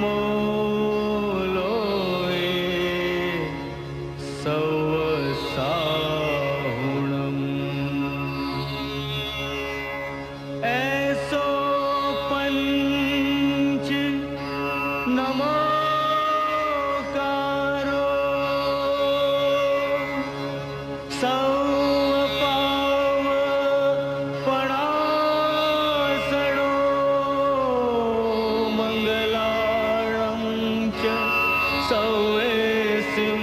नमो लोये सवसाहुणम् ऐसो पंच नमोकारो सौपाव पणासणो मंगलाणं च सौवेसिं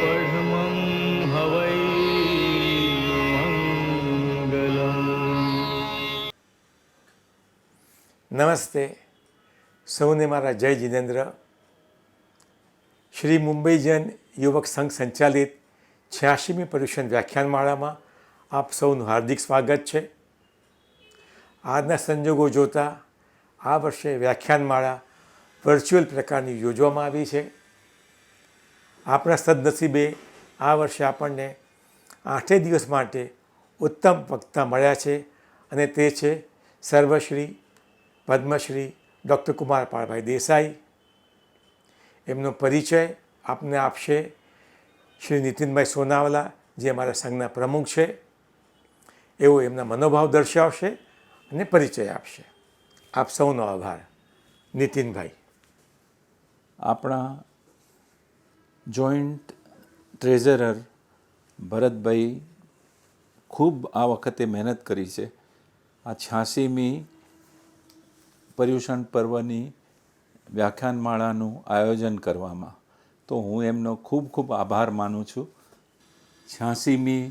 पढमं हवै मंगलम्। નમસ્તે સૌને મારા જય જિનેન્દ્ર. શ્રી મુંબઈ જૈન યુવક સંઘ સંચાલિત 86મી પર્યુષણ વ્યાખ્યાનમાળામાં આપ સૌનું હાર્દિક સ્વાગત છે. આજના સંજોગો જોતાં આ વર્ષે વ્યાખ્યાનમાળા વર્ચ્યુઅલ પ્રકારની યોજવામાં આવી છે. આપણા સદનસીબે આ વર્ષે આપણને 8 દિવસ માટે ઉત્તમ વક્તા મળ્યા છે અને તે છે સર્વશ્રી પદ્મશ્રી ડૉક્ટર કુમારપાળભાઈ દેસાઈ. એમનો પરિચય આપને આપશે શ્રી નીતિનભાઈ સોનાવાલા, જે અમારા સંઘના પ્રમુખ છે. એવો એમના મનોભાવ દર્શાવશે અને પરિચય આપશે. આપ સૌનો આભાર. નીતિનભાઈ. આપણા જોઈન્ટ ટ્રેઝરર ભરતભાઈ ખૂબ આ વખતે મહેનત કરી છે આ 86મી પર્યુષણ પર્વની વ્યાખ્યાનમાળાનું આયોજન કરવામાં. તો હું એમનો ખૂબ ખૂબ આભાર માનું છું. 86મી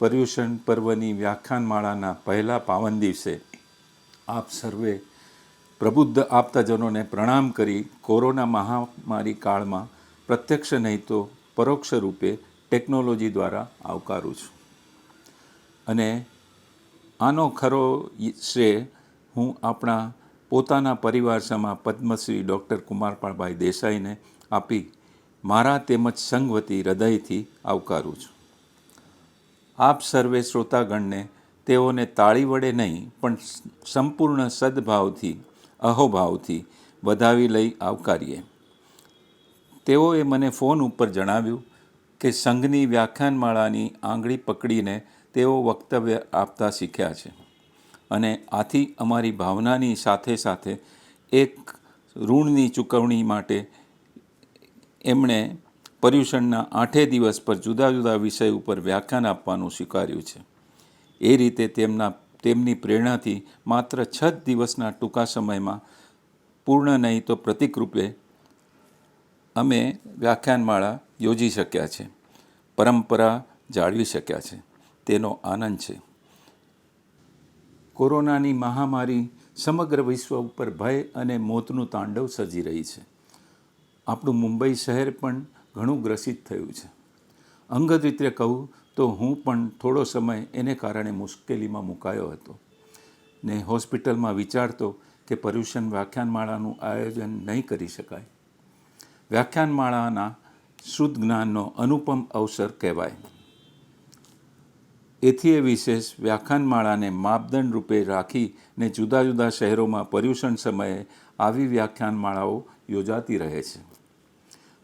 પર્યુષણ પર્વની વ્યાખ્યાનમાળાના પહેલા પાવન દિવસે આપ સર્વે પ્રબુદ્ધ આપતાજનોને પ્રણામ કરી કોરોના મહામારી કાળમાં પ્રત્યક્ષ નહીં તો પરોક્ષ રૂપે ટેકનોલોજી દ્વારા આવકારું છું. અને આનો ખરો શ્રેય હું આપણા પોતાના પરિવાર સમા પદ્મશ્રી ડૉક્ટર કુમારપાળભાઈ દેસાઈને આપી મારા તેમજ સંઘ વતી હૃદયથી આવકારું છું. આપ સર્વે શ્રોતાગણને તેઓને તાળી વડે નહીં પણ સંપૂર્ણ સદભાવથી અહોભાવથી વધાવી લઈ આવકારીએ. તેઓએ મને ફોન ઉપર જણાવ્યું કે સંઘની વ્યાખ્યાનમાળાની આંગળી પકડીને તેઓ વક્તવ્ય આપતા શીખ્યા છે અને આથી અમારી ભાવનાની સાથે સાથે એક ઋણની ચૂકવણી માટે એમણે પર્યુષણના 8 દિવસ પર જુદા જુદા વિષય ઉપર વ્યાખ્યાન આપવાનું સ્વીકાર્યું છે. એ રીતે તેમની પ્રેરણાથી માત્ર 6 દિવસના ટૂંકા સમયમાં પૂર્ણ નહીં તો પ્રતિકરૂપે અમે વ્યાખ્યાનમાળા યોજી શક્યા છે, પરંપરા જાળવી શક્યા છે. તેનો આનંદ છે. કોરોનાની મહામારી સમગ્ર વિશ્વ ઉપર ભય અને મોતનું તાંડવ સર્જી રહી છે. આપણું મુંબઈ શહેર પણ ઘણું ગ્રસિત થયું છે. અંગત રીતે કહું તો હું પણ થોડો સમય એને કારણે મુશ્કેલીમાં મુકાયો હતો ને હોસ્પિટલમાં વિચારતો કે પર્યુષણ વ્યાખ્યાનમાળાનું આયોજન નહીં કરી શકાય. વ્યાખ્યાનમાળાના શુદ્ધ જ્ઞાનનો અનુપમ અવસર કહેવાય. એથી એ વિશેષ વ્યાખ્યાનમાળાને માપદંડ રૂપે રાખીને જુદા જુદા શહેરોમાં પર્યુષણ સમયે આવી વ્યાખ્યાનમાળાઓ યોજાતી રહે છે.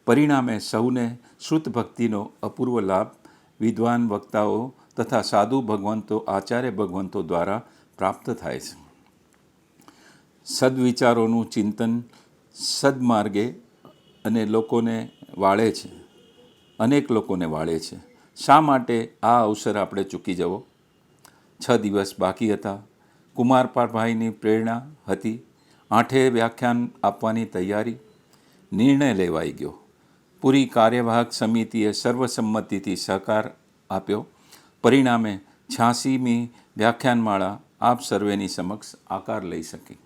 પરિણામે સૌને શ્રુત ભક્તિનો અપૂર્વ લાભ વિદ્વાન વક્તાઓ તથા સાધુ ભગવંતો આચાર્ય ભગવંતો દ્વારા પ્રાપ્ત થાય છે. સદવિચારોનું ચિંતન સદમાર્ગે અને લોકોને વાળે છે, અનેક લોકોને વાળે છે. શા માટે આ અવસર આપણે ચૂકી જવો? 6 દિવસ બાકી હતા. કુમારપાળભાઈની પ્રેરણા હતી. 8 વ્યાખ્યાન આપવાની તૈયારી. નિર્ણય લેવાઈ ગયો. પૂરી કાર્યવાહક સમિતિએ સર્વસંમતિથી સહકાર આપ્યો. પરિણામે 86મી વ્યાખ્યાનમાળા આપ સર્વેની સમક્ષ આકાર લઈ શકી.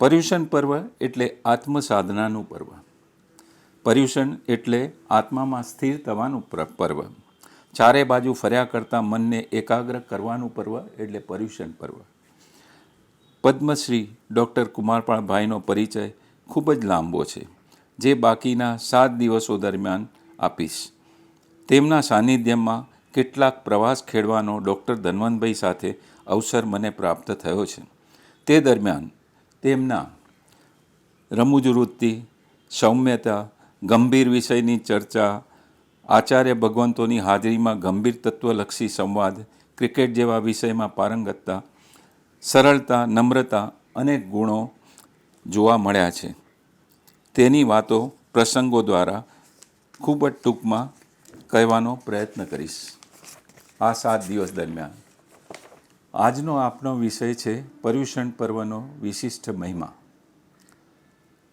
પર્યુષણ પર્વ એટલે આત્મસાધનાનું પર્વ. પર્યુષણ એટલે આત્મામાં સ્થિર થવાનું પર્વ. ચારે બાજુ ફર્યા કરતાં મનને એકાગ્ર કરવાનું પર્વ એટલે પર્યુષણ પર્વ. પદ્મશ્રી ડૉક્ટર કુમારપાળભાઈનો પરિચય ખૂબ જ લાંબો છે, જે બાકીના 7 દિવસો દરમિયાન આપીશ. તેમના સાનિધ્યમાં કેટલાક પ્રવાસ ખેડવાનો ડૉક્ટર ધન્વંતભાઈ સાથે અવસર મને પ્રાપ્ત થયો છે. તે દરમિયાન તેમના રમૂજ વૃત્તિ, સૌમ્યતા, ગંભીર વિષયની ચર્ચા, આચાર્ય ભગવંતોની હાજરીમાં ગંભીર તત્વલક્ષી સંવાદ, ક્રિકેટ જેવા વિષયમાં પારંગતતા, સરળતા, નમ્રતા અનેક ગુણો જોવા મળ્યા છે. તેની વાતો પ્રસંગો દ્વારા ખૂબ જ ટૂંકમાં કહેવાનો પ્રયત્ન કરીશ આ 7 દિવસ દરમિયાન. આજનો આપનો વિષય છે પર્યુષણ પર્વનો વિશિષ્ટ મહિમા.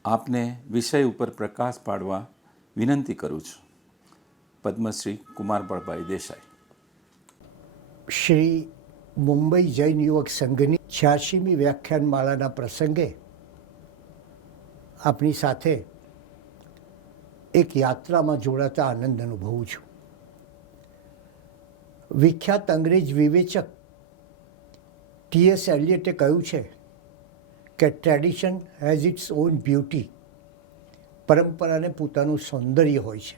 આપને વિષય ઉપર પ્રકાશ પાડવા વિનંતી કરું છું. પદ્મશ્રી કુમારપાળભાઈ દેસાઈ. શ્રી મુંબઈ જૈન યુવક સંઘની 86મી વ્યાખ્યાનમાળાના પ્રસંગે આપની સાથે એક યાત્રામાં જોડાતા આનંદ અનુભવું છું. વિખ્યાત અંગ્રેજ વિવેચક T.S. એલિયટે કહ્યું છે કે tradition has it's on beauty. પરંપરાને પોતાનું સૌંદર્ય હોય છે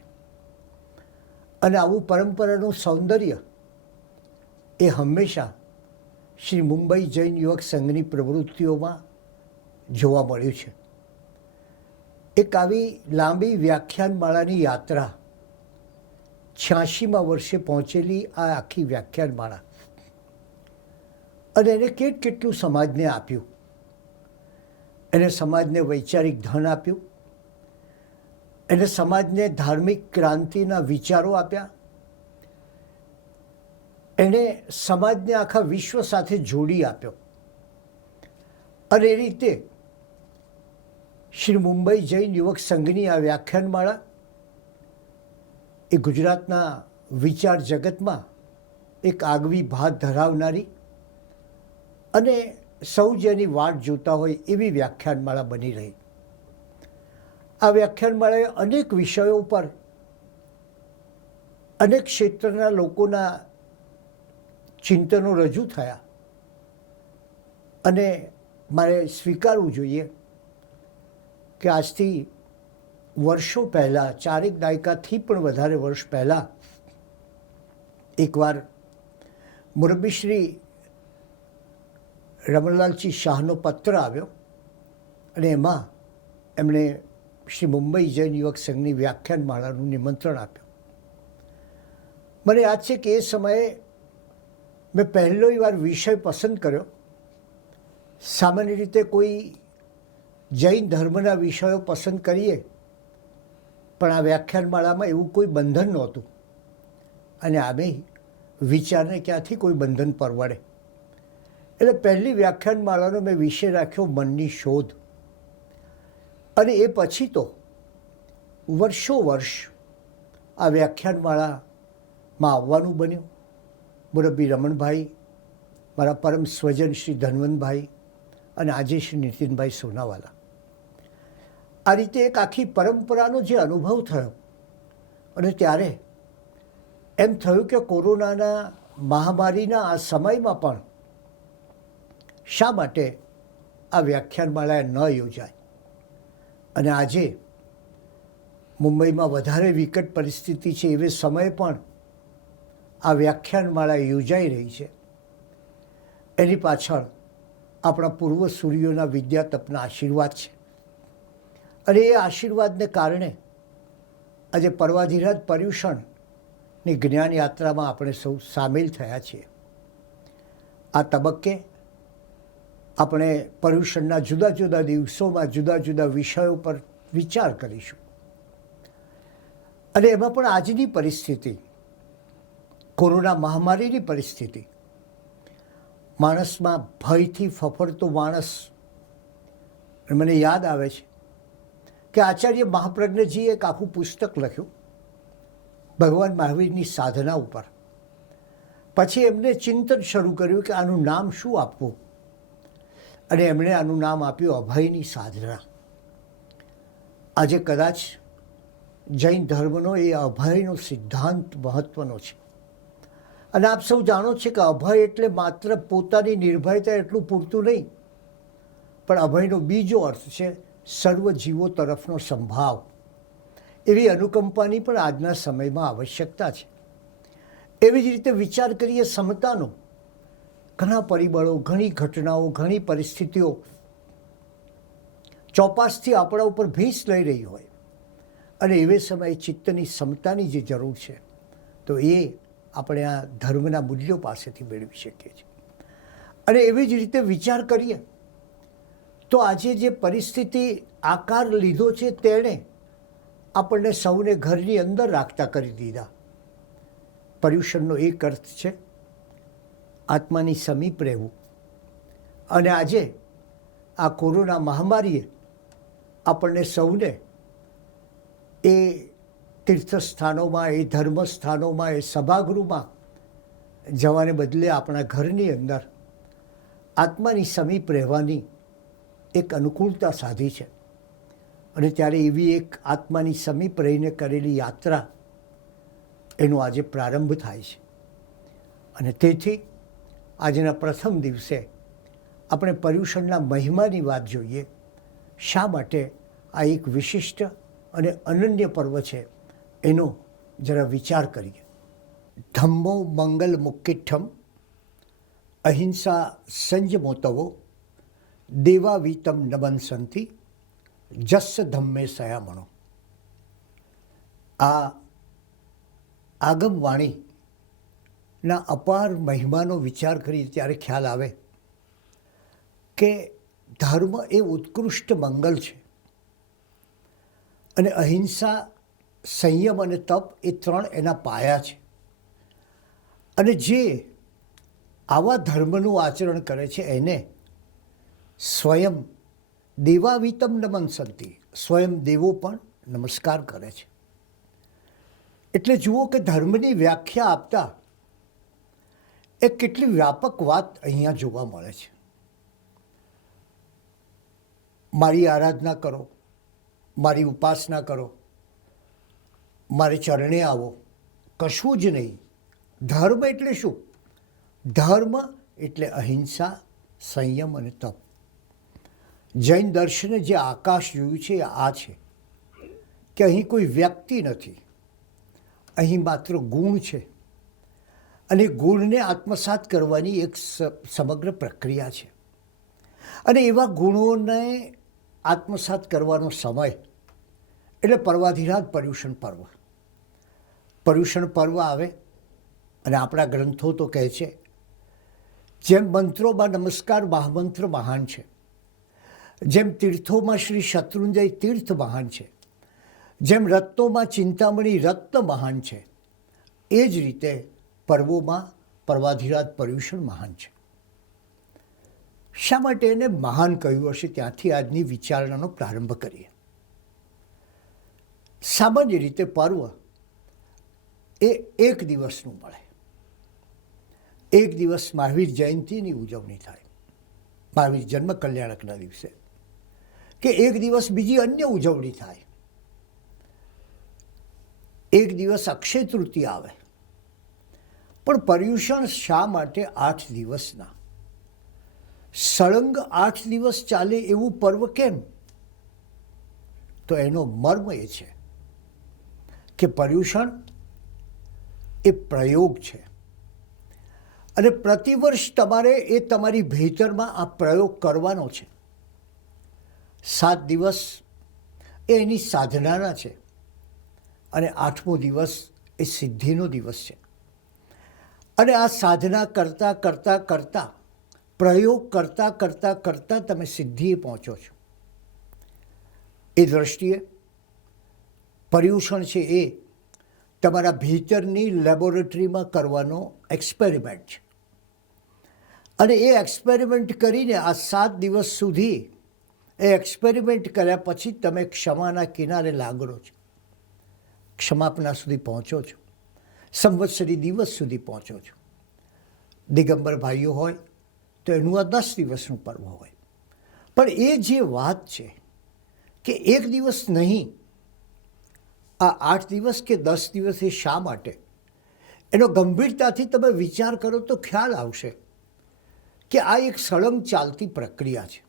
અને આવું પરંપરાનું સૌંદર્ય એ હંમેશા શ્રી મુંબઈ જૈન યુવક સંઘની પ્રવૃત્તિઓમાં જોવા મળ્યું છે. એક આવી લાંબી વ્યાખ્યાનમાળાની યાત્રા 86મા વર્ષે પહોંચેલી આ આખી વ્યાખ્યાનમાળા અને એને કેટલું સમાજને આપ્યું. એને સમાજને વૈચારિક ધન આપ્યું, એને સમાજને ધાર્મિક ક્રાંતિના વિચારો આપ્યા, એને સમાજને આખા વિશ્વ સાથે જોડી આપ્યો. અને એ રીતે શ્રી મુંબઈ જૈન યુવક સંઘની આ વ્યાખ્યાનમાળા એ ગુજરાતના વિચાર જગતમાં એક આગવી ભાત ધરાવનારી અને સૌ જેની વાટ જોતા હોય એવી વ્યાખ્યાનમાળા બની રહી. આ વ્યાખ્યાનમાળાએ અનેક વિષયો પર અનેક ક્ષેત્રના લોકોના ચિંતનો રજૂ થયા અને મારે સ્વીકારવું જોઈએ કે આજથી વર્ષો પહેલાં, 4 દાયકાથી પણ વધારે વર્ષ પહેલાં એકવાર મુરબ્બીશ્રી રમણલાલજી શાહનો પત્ર આવ્યો અને એમાં એમણે શ્રી મુંબઈ જૈન યુવક સંઘની વ્યાખ્યાનમાળાનું નિમંત્રણ આપ્યું. મને યાદ છે કે એ સમયે મેં પહેલી વાર વિષય પસંદ કર્યો. સામાન્ય રીતે કોઈ જૈન ધર્મના વિષયો પસંદ કરીએ પણ આ વ્યાખ્યાનમાળામાં એવું કોઈ બંધન નહોતું અને આમે વિચારને ક્યાંથી કોઈ બંધન પરવડે. એટલે પહેલી વ્યાખ્યાનમાળાનો મેં વિષય રાખ્યો મનની શોધ. અને એ પછી તો વર્ષો વર્ષ આ વ્યાખ્યાનમાળામાં આવવાનું બન્યું. મુરબ્બી રમણભાઈ, મારા પરમ સ્વજન શ્રી ધનવંતભાઈ અને આજે શ્રી નીતિનભાઈ સોનાવાલા. આ રીતે એક આખી પરંપરાનો જે અનુભવ થયો અને ત્યારે એમ થયું કે કોરોનાના મહામારીના આ સમયમાં પણ શા માટે આ વ્યાખ્યાનમાળા ન યોજાય. અને આજે મુંબઈમાં વધારે વિકટ પરિસ્થિતિ છે એવે સમયે પણ આ વ્યાખ્યાનમાળા યોજાઈ રહી છે. એની પાછળ આપણા પૂર્વસૂરીઓના વિદ્યાતપના આશીર્વાદ છે અને એ આશીર્વાદને કારણે આજે પર્વાધિરાજ પર્યુષણની જ્ઞાન યાત્રામાં આપણે સૌ સામેલ થયા છીએ. આ તબક્કે આપણે પર્યુષણના જુદા જુદા દિવસોમાં જુદા જુદા વિષયો પર વિચાર કરીશું અને એમાં પણ આજની પરિસ્થિતિ, કોરોના મહામારીની પરિસ્થિતિ, માણસમાં ભયથી ફફડતો માણસ. મને યાદ આવે છે કે આચાર્ય મહાપ્રજ્ઞજીએ એક આખું પુસ્તક લખ્યું ભગવાન મહાવીરની સાધના ઉપર. પછી એમને ચિંતન શરૂ કર્યું કે આનું નામ શું આપવું અને એમણે આનું નામ આપ્યું અભયની સાધના. આજે કદાચ જૈન ધર્મનો એ અભયનો સિદ્ધાંત મહત્ત્વનો છે અને આપ સૌ જાણો છો કે અભય એટલે માત્ર પોતાની નિર્ભયતા એટલું પૂરતું નહીં, પણ અભયનો બીજો અર્થ છે સર્વ જીવો તરફનો સંભાવ. એવી અનુકંપાની પણ આજના સમયમાં આવશ્યકતા છે. એવી જ રીતે વિચાર કરીએ સમતાનો ઘણા પરિબળો, ઘણી ઘટનાઓ, ઘણી પરિસ્થિતિઓ ચોપાસથી આપણા ઉપર ભેંસ લઈ રહી હોય અને એવે સમયે ચિત્તની ક્ષમતાની જે જરૂર છે તો એ આપણે આ ધર્મના મૂલ્યો પાસેથી મેળવી શકીએ છીએ. અને એવી જ રીતે વિચાર કરીએ તો આજે જે પરિસ્થિતિ આકાર લીધો છે તેણે આપણને સૌને ઘરની અંદર રાખતા કરી દીધા. પર્યુષણનો એક અર્થ છે આત્માની સમીપ રહેવું. અને આજે આ કોરોના મહામારીએ આપણને સૌને એ તીર્થસ્થાનોમાં, એ ધર્મસ્થાનોમાં, એ સભાગૃહમાં જવાને બદલે આપણા ઘરની અંદર આત્માની સમીપ રહેવાની એક અનુકૂળતા સાધી છે. અને ત્યારે એવી એક આત્માની સમીપ રહીને કરેલી યાત્રા એનો આજે પ્રારંભ થાય છે. અને તેથી આજના પ્રથમ દિવસે આપણે પર્યુષણના મહિમાની વાત જોઈએ. શા માટે આ એક વિશિષ્ટ અને અનન્ય પર્વ છે એનો જરા વિચાર કરીએ. ધમ્મો મંગલ મુક્તિઠમ અહિંસા સંયમોતવો દેવાવીતમ નમનસંતિ જસ ધમ્મે સયામણો. આ આગમવાણીના અપાર મહિમાનો વિચાર કરીએ ત્યારે ખ્યાલ આવે કે ધર્મ એ ઉત્કૃષ્ટ મંગલ છે અને અહિંસા, સંયમ અને તપ એ ત્રણ એના પાયા છે. અને જે આવા ધર્મનું આચરણ કરે છે એને સ્વયં દેવાવીતમ નમનસંતિ, સ્વયં દેવો પણ નમસ્કાર કરે છે. એટલે જુઓ કે ધર્મની વ્યાખ્યા આપતા એ કેટલી વ્યાપક વાત અહીંયા જોવા મળે છે. મારી આરાધના કરો, મારી ઉપાસના કરો, મારે ચરણે આવો, કશું જ નહીં. ધર્મ એટલે શું? ધર્મ એટલે અહિંસા, સંયમ અને તપ. જૈન દર્શને જે આકાશ જોયું છે એ આ છે કે અહીં કોઈ વ્યક્તિ નથી, અહીં માત્ર ગુણ છે. અને ગુણને આત્મસાત કરવાની એક સમગ્ર પ્રક્રિયા છે. અને એવા ગુણોને આત્મસાત કરવાનો સમય એટલે પર્વાધિરાજ પર્યુષણ પર્વ. પર્યુષણ પર્વ આવે અને આપણા ગ્રંથો તો કહે છે જેમ મંત્રોમાં નમસ્કાર મહામંત્ર મહાન છે, જેમ તીર્થોમાં શ્રી શત્રુંજય તીર્થ મહાન છે, જેમ રત્નોમાં ચિંતામણી રત્ન મહાન છે, એ જ રીતે પર્વોમાં પર્વાધિરાજ પર્યુષણ મહાન છે. શા માટે એને મહાન કહ્યું હશે ત્યાંથી આજની વિચારણાનો પ્રારંભ કરીએ. સામાન્ય રીતે પર્વ એ એક દિવસનું મળે. એક દિવસ મહાવીર જયંતીની ઉજવણી થાય, મહાવીર જન્મ કલ્યાણકના દિવસે, કે એક દિવસ બીજી અન્ય ઉજવણી થાય, એક દિવસ અક્ષય તૃતીય આવે. પણ પર્યુષણ શા માટે 8 દિવસના, સળંગ 8 દિવસ ચાલે એવું પર્વ કેમ? તો એનો મર્મ એ છે કે પર્યુષણ એ પ્રયોગ છે. અને પ્રતિવર્ષ તમારે એ તમારી ભીતરમાં આ પ્રયોગ કરવાનો છે. 7 દિવસ એ એની સાધનાના છે અને 8મો દિવસ એ સિદ્ધિનો દિવસ છે. અને આ સાધના કરતાં કરતાં કરતાં, પ્રયોગ કરતાં કરતાં કરતાં તમે સિદ્ધિએ પહોંચો છો. એ દૃષ્ટિએ પર્યુષણ છે એ તમારા ભીતરની લેબોરેટરીમાં કરવાનો એક્સપેરિમેન્ટ છે. અને એ એક્સપેરિમેન્ટ કરીને આ 7 દિવસ સુધી એ એક્સપેરિમેન્ટ કર્યા પછી તમે ક્ષમાના કિનારે લાગડો છો, ક્ષમાપના સુધી પહોંચો છો, સંવત્સરી દિવસ સુધી પહોંચો છો. દિગંબર ભાઈઓ હોય તો એનું આ 10 દિવસનું પર્વ હોય. પણ એ જે વાત છે કે એક દિવસ નહીં, આ 8 દિવસ કે 10 દિવસ એ શા માટે, એનો ગંભીરતાથી તમે વિચાર કરો તો ખ્યાલ આવશે કે આ એક સળંગ ચાલતી પ્રક્રિયા છે.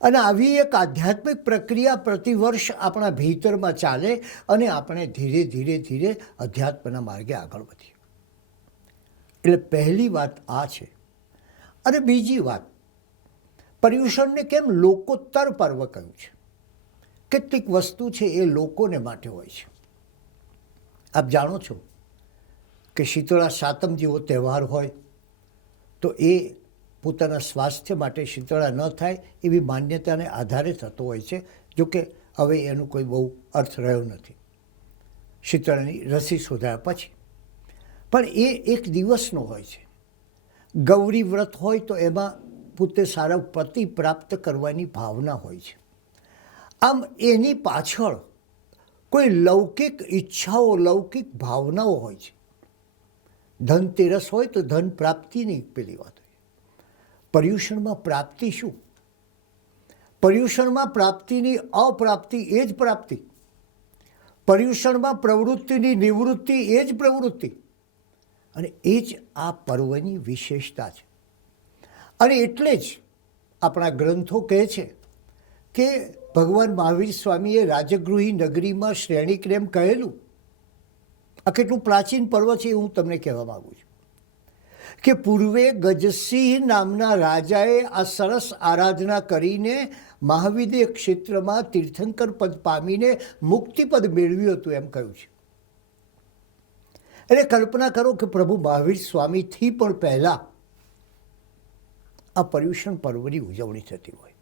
અને આવી એક આધ્યાત્મિક પ્રક્રિયા પ્રતિવર્ષ આપણા ભીતરમાં ચાલે અને આપણે ધીરે ધીરે ધીરે અધ્યાત્મના માર્ગે આગળ વધીએ. એટલે પહેલી વાત આ છે અને બીજી વાત, પર્યુષણને કેમ લોકોત્તર પર્વ કહ્યું છે? કેટલીક વસ્તુ છે એ લોકોને માટે હોય છે. આપ જાણો છો કે શીતળા સાતમ જેવો તહેવાર હોય તો એ પોતાના સ્વાસ્થ્ય માટે શીતળા ન થાય એવી માન્યતાને આધારે થતો હોય છે. જોકે હવે એનો કોઈ બહુ અર્થ રહ્યો નથી શીતળાની રસી શોધાયા પછી. પણ એ એક દિવસનો હોય છે. ગૌરી વ્રત હોય તો એમાં પોતે સારા પતિ પ્રાપ્ત કરવાની ભાવના હોય છે. આમ એની પાછળ કોઈ લૌકિક ઈચ્છાઓ, લૌકિક ભાવનાઓ હોય છે. ધનતેરસ હોય તો ધન પ્રાપ્તિની પેલી વાત હોય. પર્યુષણમાં પ્રાપ્તિ શું? પર્યુષણમાં પ્રાપ્તિની અપ્રાપ્તિ એ જ પ્રાપ્તિ. પર્યુષણમાં પ્રવૃત્તિની નિવૃત્તિ એ જ પ્રવૃત્તિ. અને એ જ આ પર્વની વિશેષતા છે. અને એટલે જ આપણા ગ્રંથો કહે છે કે ભગવાન મહાવીર સ્વામીએ રાજગૃહી નગરીમાં શ્રેણીક્રમ કહેલું. આ કેટલું પ્રાચીન પર્વ છે એ હું તમને કહેવા માગું છું કે પૂર્વે ગજસિંહ નામના રાજાએ આ સરસ આરાધના કરીને મહાવિદ્ય ક્ષેત્રમાં તીર્થંકર પદ પામીને મુક્તિપદ મેળવ્યું હતું એમ કહ્યું છે. એટલે કલ્પના કરો કે પ્રભુ મહાવીર સ્વામીથી પણ પહેલાં આ પર્યુષણ પર્વની ઉજવણી થતી હોય.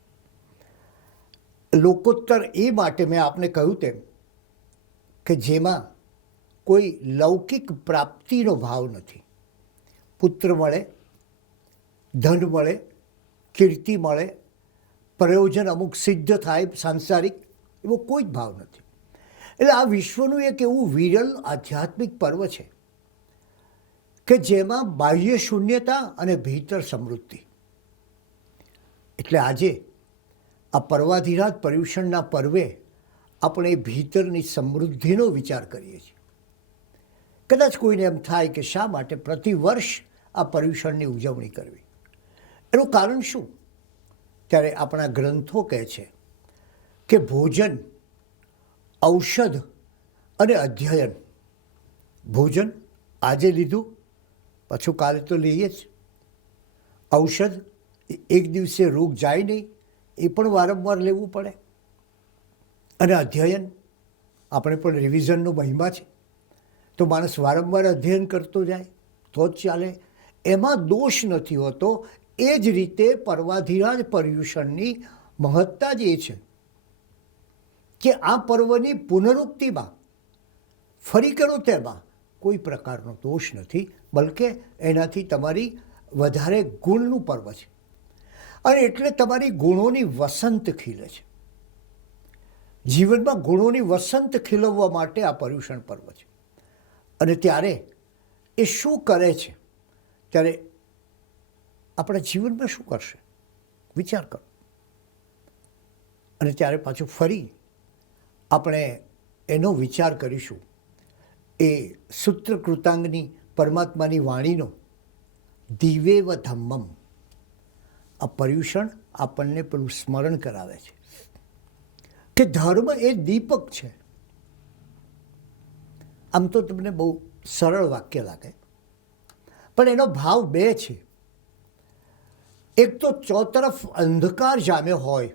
લોકોત્તર એ માટે મેં આપને કહ્યું તેમ કે જેમાં કોઈ લૌકિક પ્રાપ્તિનો ભાવ નથી. પુત્ર મળે, ધન મળે, કીર્તિ મળે, પ્રયોજન અમુક સિદ્ધ થાય સાંસારિક, એવો કોઈ જ ભાવ નથી. એટલે આ વિશ્વનું એક એવું વિરલ આધ્યાત્મિક પર્વ છે કે જેમાં બાહ્ય શૂન્યતા અને ભીતર સમૃદ્ધિ. એટલે આજે આ પર્વાધિરાજ પર્યુષણના પર્વે આપણે ભીતરની સમૃદ્ધિનો વિચાર કરીએ છીએ. કદાચ કોઈને એમ થાય કે શા માટે પ્રતિવર્ષ આ પર્યુષણની ઉજવણી કરવી? એનું કારણ શું? ત્યારે આપણા ગ્રંથો કહે છે કે ભોજન, ઔષધ અને અધ્યયન. ભોજન આજે લીધું પાછું કાલે તો લઈએ જ. ઔષધ એક દિવસે રોગ જાય નહીં એ પણ વારંવાર લેવું પડે. અને અધ્યયન, આપણે પણ રિવિઝનનો મહિમા છે તો માણસ વારંવાર અધ્યયન કરતો જાય તો જ ચાલે. એમાં દોષ નથી હોતો. એ જ રીતે પર્વાધિરાજ પર્યુષણની મહત્તા જ એ છે કે આ પર્વની પુનરુક્તિમાં ફરી કરો તેમાં કોઈ પ્રકારનો દોષ નથી, બલકે એનાથી તમારી વધારે ગુણનું પર્વ છે. અને એટલે તમારી ગુણોની વસંત ખીલે છે. જીવનમાં ગુણોની વસંત ખીલવવા માટે આ પર્યુષણ પર્વ છે. અને ત્યારે એ શું કરે છે? ત્યારે આપણા જીવનમાં શું કરશે? વિચાર કરો. અને ત્યારે પાછું ફરી આપણે એનો વિચાર કરીશું એ સૂત્રકૃતાંગની પરમાત્માની વાણીનો દિવેવ ધમ્મમ. આ પર્યુષણ આપણને પેલું સ્મરણ કરાવે છે કે ધર્મ એ દીપક છે. આમ તો તમને બહુ સરળ વાક્ય લાગે, પણ એનો ભાવ બે છે. એક તો ચોતરફ અંધકાર જામ્યો હોય,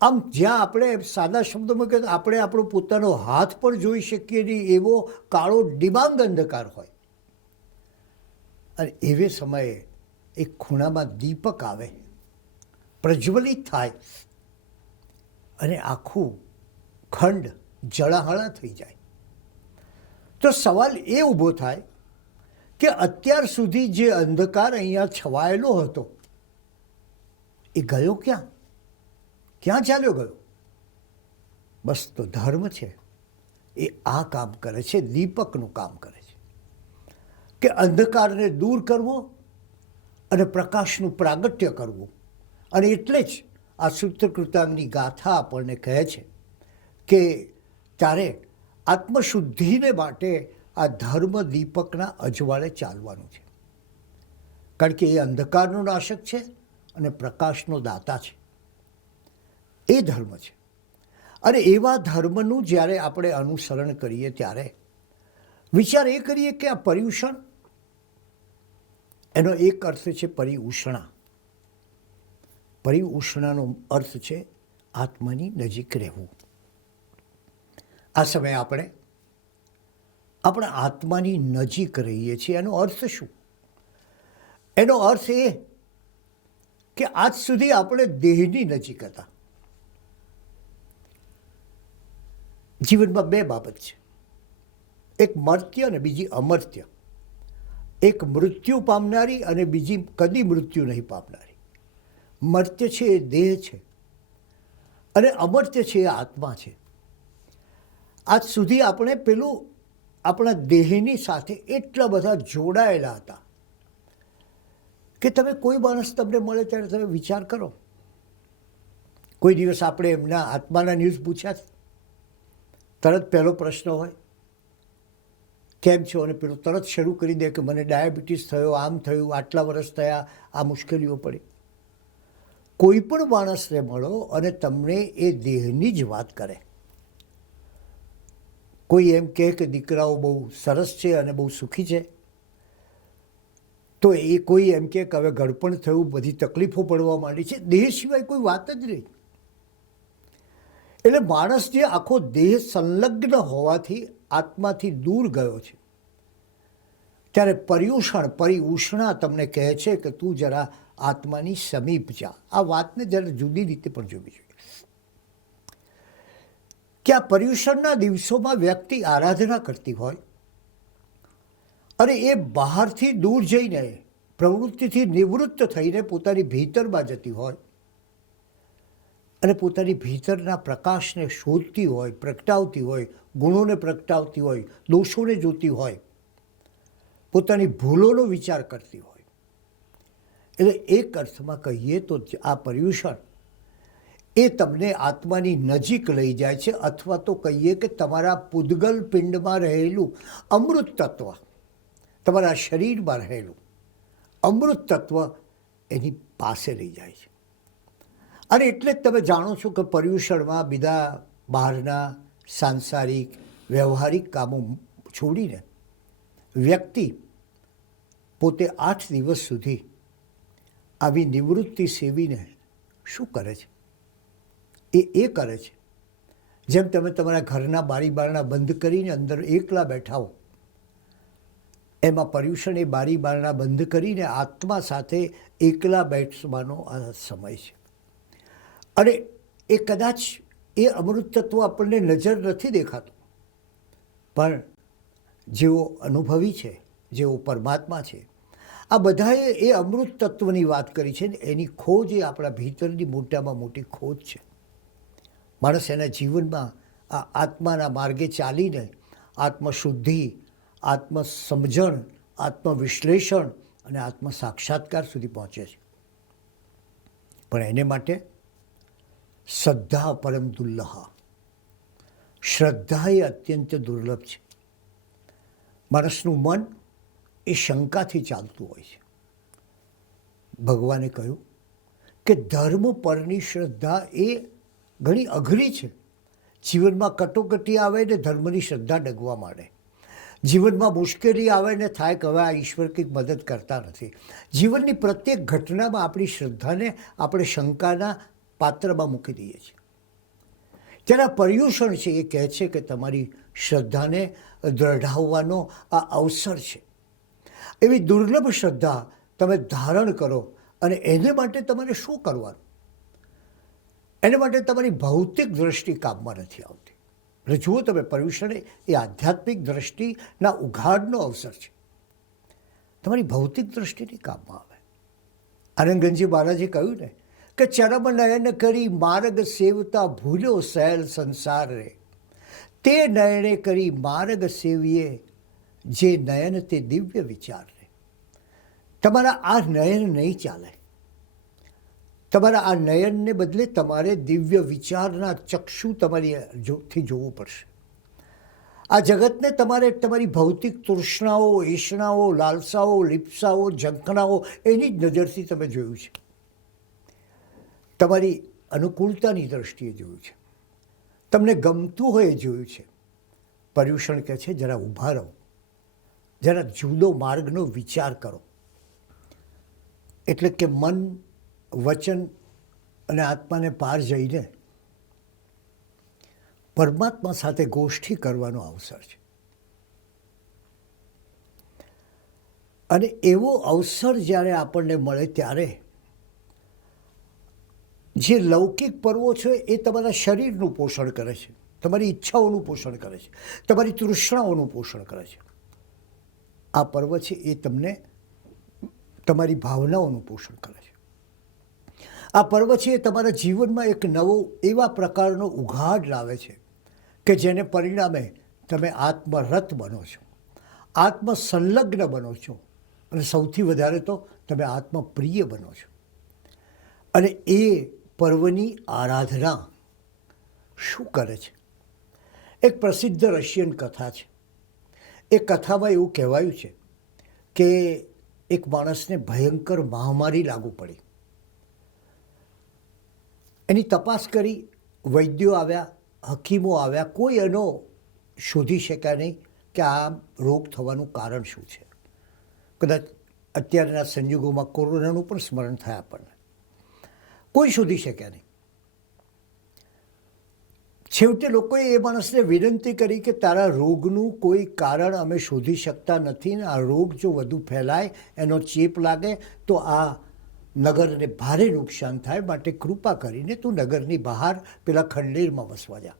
આમ જ્યાં આપણે સાદા શબ્દોમાં કહીએ તો આપણે આપણો પોતાનો હાથ પણ જોઈ શકીએ નહીં એવો કાળો ડિબાંગ અંધકાર હોય. અને એવે સમયે એક ખૂણામાં દીપક આવે, પ્રજ્વલિત થાય અને આખું ખંડ જળાહળા થઈ જાય. તો સવાલ એ ઊભો થાય કે અત્યાર સુધી જે અંધકાર અહીંયા છવાયેલો હતો એ ગયો ક્યાં? ક્યાં ચાલ્યો ગયો? બસ તો ધર્મ છે એ આ કામ કરે છે, દીપકનું કામ કરે છે કે અંધકારને દૂર કરવો અને પ્રકાશનું પ્રાગટ્ય કરવું. અને એટલે જ આ સૂત્રકૃતાંગની ગાથા આપણને કહે છે કે ત્યારે આત્મશુદ્ધિને માટે આ ધર્મ દીપકના અજવાળે ચાલવાનું છે. કારણ કે એ અંધકારનો નાશક છે અને પ્રકાશનો દાતા છે. એ ધર્મ છે. અને એવા ધર્મનું જ્યારે આપણે અનુસરણ કરીએ ત્યારે વિચાર એ કરીએ કે આ પર્યુષણ એનો એક અર્થ છે પરિઉષ્ણા. પરિઉષ્ણાનો અર્થ છે આત્માની નજીક રહેવું. આ સમયે આપણે આપણા આત્માની નજીક રહીએ છીએ. એનો અર્થ શું? એનો અર્થ એ કે આજ સુધી આપણે દેહની નજીક હતા. જીવનમાં બે બાબત છે, એક મર્ત્ય અને બીજી અમર્ત્ય. એક મૃત્યુ પામનારી અને બીજી કદી મૃત્યુ નહીં પામનારી. મર્ત્ય છે એ દેહ છે અને અમર્ત્ય છે એ આત્મા છે. આજ સુધી આપણે પેલું આપણા દેહની સાથે એટલા બધા જોડાયેલા હતા કે તમે કોઈ માણસ તમને મળે ત્યારે તમે વિચાર કરો, કોઈ દિવસ આપણે એમના આત્માના ન્યૂઝ પૂછ્યા છે? તરત પહેલો પ્રશ્ન હોય કેમ છો, અને પેલું તરત શરૂ કરી દે કે મને ડાયાબિટીસ થયો, આમ થયું, આટલા વર્ષ થયા, આ મુશ્કેલીઓ પડી. કોઈ પણ માણસને મળો અને તમને એ દેહની જ વાત કરે. કોઈ એમ કહે કે દીકરાઓ બહુ સરસ છે અને બહુ સુખી છે, તો એ કોઈ એમ કહે કે હવે ઘડપણ થયું, બધી તકલીફો પડવા માંડી છે. દેહ સિવાય કોઈ વાત જ નહીં. એટલે માણસ જે આખો દેહ સંલગ્ન હોવાથી આત્માથી દૂર ગયો છે, ત્યારે પરિઉષ્ણા તમને કહે છે કે તું જરા આત્માની સમીપ જા. આ વાતને જરા જુદી રીતે પણ જોવી જોઈએ કે આ પર્યુષણના દિવસોમાં વ્યક્તિ આરાધના કરતી હોય અને એ બહારથી દૂર જઈને પ્રવૃત્તિથી નિવૃત્ત થઈને પોતાની ભીતરમાં જતી હોય અને પોતાની ભીતરના પ્રકાશને શોધતી હોય, પ્રગટાવતી હોય, ગુણોને પ્રગટાવતી હોય, દોષોને જોતી હોય, પોતાની ભૂલોનો વિચાર કરતી હોય. એટલે એક અર્થમાં કહીએ તો આ પર્યુષણ એ તમને આત્માની નજીક લઈ જાય છે, અથવા તો કહીએ કે તમારા પૂદગલ પિંડમાં રહેલું અમૃત તત્વ, તમારા શરીરમાં રહેલું અમૃત તત્વ એની પાસે લઈ જાય છે. અને એટલે જ તમે જાણો છો કે પર્યુષણમાં બીજા બહારના સાંસારિક વ્યવહારિક કામો છોડીને વ્યક્તિ પોતે 8 દિવસ સુધી આવી નિવૃત્તિ સેવીને શું કરે છે? એ કરે છે જેમ તમે તમારા ઘરના બારી બારણા બંધ કરીને અંદર એકલા બેઠા હો, એમાં પર્યુષણ એ બારી બારણા બંધ કરીને આત્મા સાથે એકલા બેસવાનો આ સમય છે. અને એ કદાચ એ અમૃત તત્વ આપણને નજર નથી દેખાતું, પણ જેઓ અનુભવી છે, જેઓ પરમાત્મા છે, આ બધાએ એ અમૃત તત્વની વાત કરી છે ને એની ખોજ એ આપણા ભીતરની મોટામાં મોટી ખોજ છે. માણસ એના જીવનમાં આ આત્માના માર્ગે ચાલીને આત્મશુદ્ધિ, આત્મસમજણ, આત્મવિશ્લેષણ અને આત્મ સાક્ષાત્કાર સુધી પહોંચે છે. પણ એને માટે શ્રદ્ધા પરમ દુર્લભ. શ્રદ્ધા એ અત્યંત દુર્લભ છે. માણસનું મન એ શંકાથી ચાલતું હોય છે. ભગવાને કહ્યું કે ધર્મ પરની શ્રદ્ધા એ ઘણી અઘરી છે. જીવનમાં કટોકટી આવે ને ધર્મની શ્રદ્ધા ડગવા માંડે. જીવનમાં મુશ્કેલી આવે ને થાય કે હવે આ ઈશ્વર કંઈક મદદ કરતા નથી. જીવનની પ્રત્યેક ઘટનામાં આપણી શ્રદ્ધાને આપણે શંકાના પાત્રમાં મૂકી દઈએ છીએ. ત્યારે આ પર્યુષણ છે એ કહે છે કે તમારી શ્રદ્ધાને દ્રઢાવવાનો આ અવસર છે. એવી દુર્લભ શ્રદ્ધા તમે ધારણ કરો અને એને માટે તમારે શું કરવાનું? એને માટે તમારી ભૌતિક દ્રષ્ટિ કામમાં નથી આવતી. એટલે જુઓ તમે, પર્યુષણ એ આધ્યાત્મિક દ્રષ્ટિના ઉઘાડનો અવસર છે. તમારી ભૌતિક દ્રષ્ટિની કામમાં આવે. આનંદગંજી મહારાજે કહ્યું ને કે ચરમ નયન કરી માર્ગ સેવતા ભૂલ્યો સહેલ સંસાર રે, તે નયને કરી માર્ગ સેવીએ જે નયન તે દિવ્ય વિચાર રે. તમારા આ નયન નહીં ચાલે. તમારા આ નયનને બદલે તમારે દિવ્ય વિચારના ચક્ષુ થી જોવું પડશે. આ જગતને તમારે તમારી ભૌતિક તૃષ્ણાઓ, ઈષ્ણાઓ, લાલસાઓ, લીપ્સાઓ, ઝંખનાઓ એની જ નજરથી તમે જોયું છે. તમારી અનુકૂળતાની દ્રષ્ટિએ જોયું છે. તમને ગમતું હોય જોયું છે. પર્યુષણ કહે છે જરા ઊભા રહો, જરા જુદો માર્ગનો વિચાર કરો. એટલે કે મન, વચન અને આત્માને પાર જઈને પરમાત્મા સાથે ગોષ્ઠી કરવાનો અવસર છે. અને એવો અવસર જ્યારે આપણને મળે ત્યારે જે લૌકિક પર્વો છે એ તમારા શરીરનું પોષણ કરે છે, તમારી ઈચ્છાઓનું પોષણ કરે છે, તમારી તૃષ્ણાઓનું પોષણ કરે છે. આ પર્વ છે એ તમને તમારી ભાવનાઓનું પોષણ કરે છે. આ પર્વ છે એ તમારા જીવનમાં એક નવો એવા પ્રકારનો ઉઘાડ લાવે છે કે જેને પરિણામે તમે આત્મરત બનો છો, આત્મસંલગ્ન બનો છો અને સૌથી વધારે તો તમે આત્મપ્રિય બનો છો. અને એ પર્વની આરાધના શું કરે છે? એક પ્રસિદ્ધ રશિયન કથા છે. એ કથામાં એવું કહેવાયું છે કે એક માણસને ભયંકર મહામારી લાગુ પડી. એની તપાસ કરી, વૈદ્યો આવ્યા, હકીમો આવ્યા, કોઈ એનો શોધી શક્યા નહીં કે આ રોગ થવાનું કારણ શું છે. કદાચ અત્યારના સંજોગોમાં કોરોનાનું પણ સ્મરણ થાય આપણને. કોઈ શોધી શક્યા નહીં. છેવટે લોકોએ એ માણસને વિનંતી કરી કે તારા રોગનું કોઈ કારણ અમે શોધી શકતા નથી ને આ રોગ જો વધુ ફેલાય, એનો ચેપ લાગે તો આ નગરને ભારે નુકસાન થાય, માટે કૃપા કરીને તું નગરની બહાર પેલા ખંડેરમાં વસવા જા.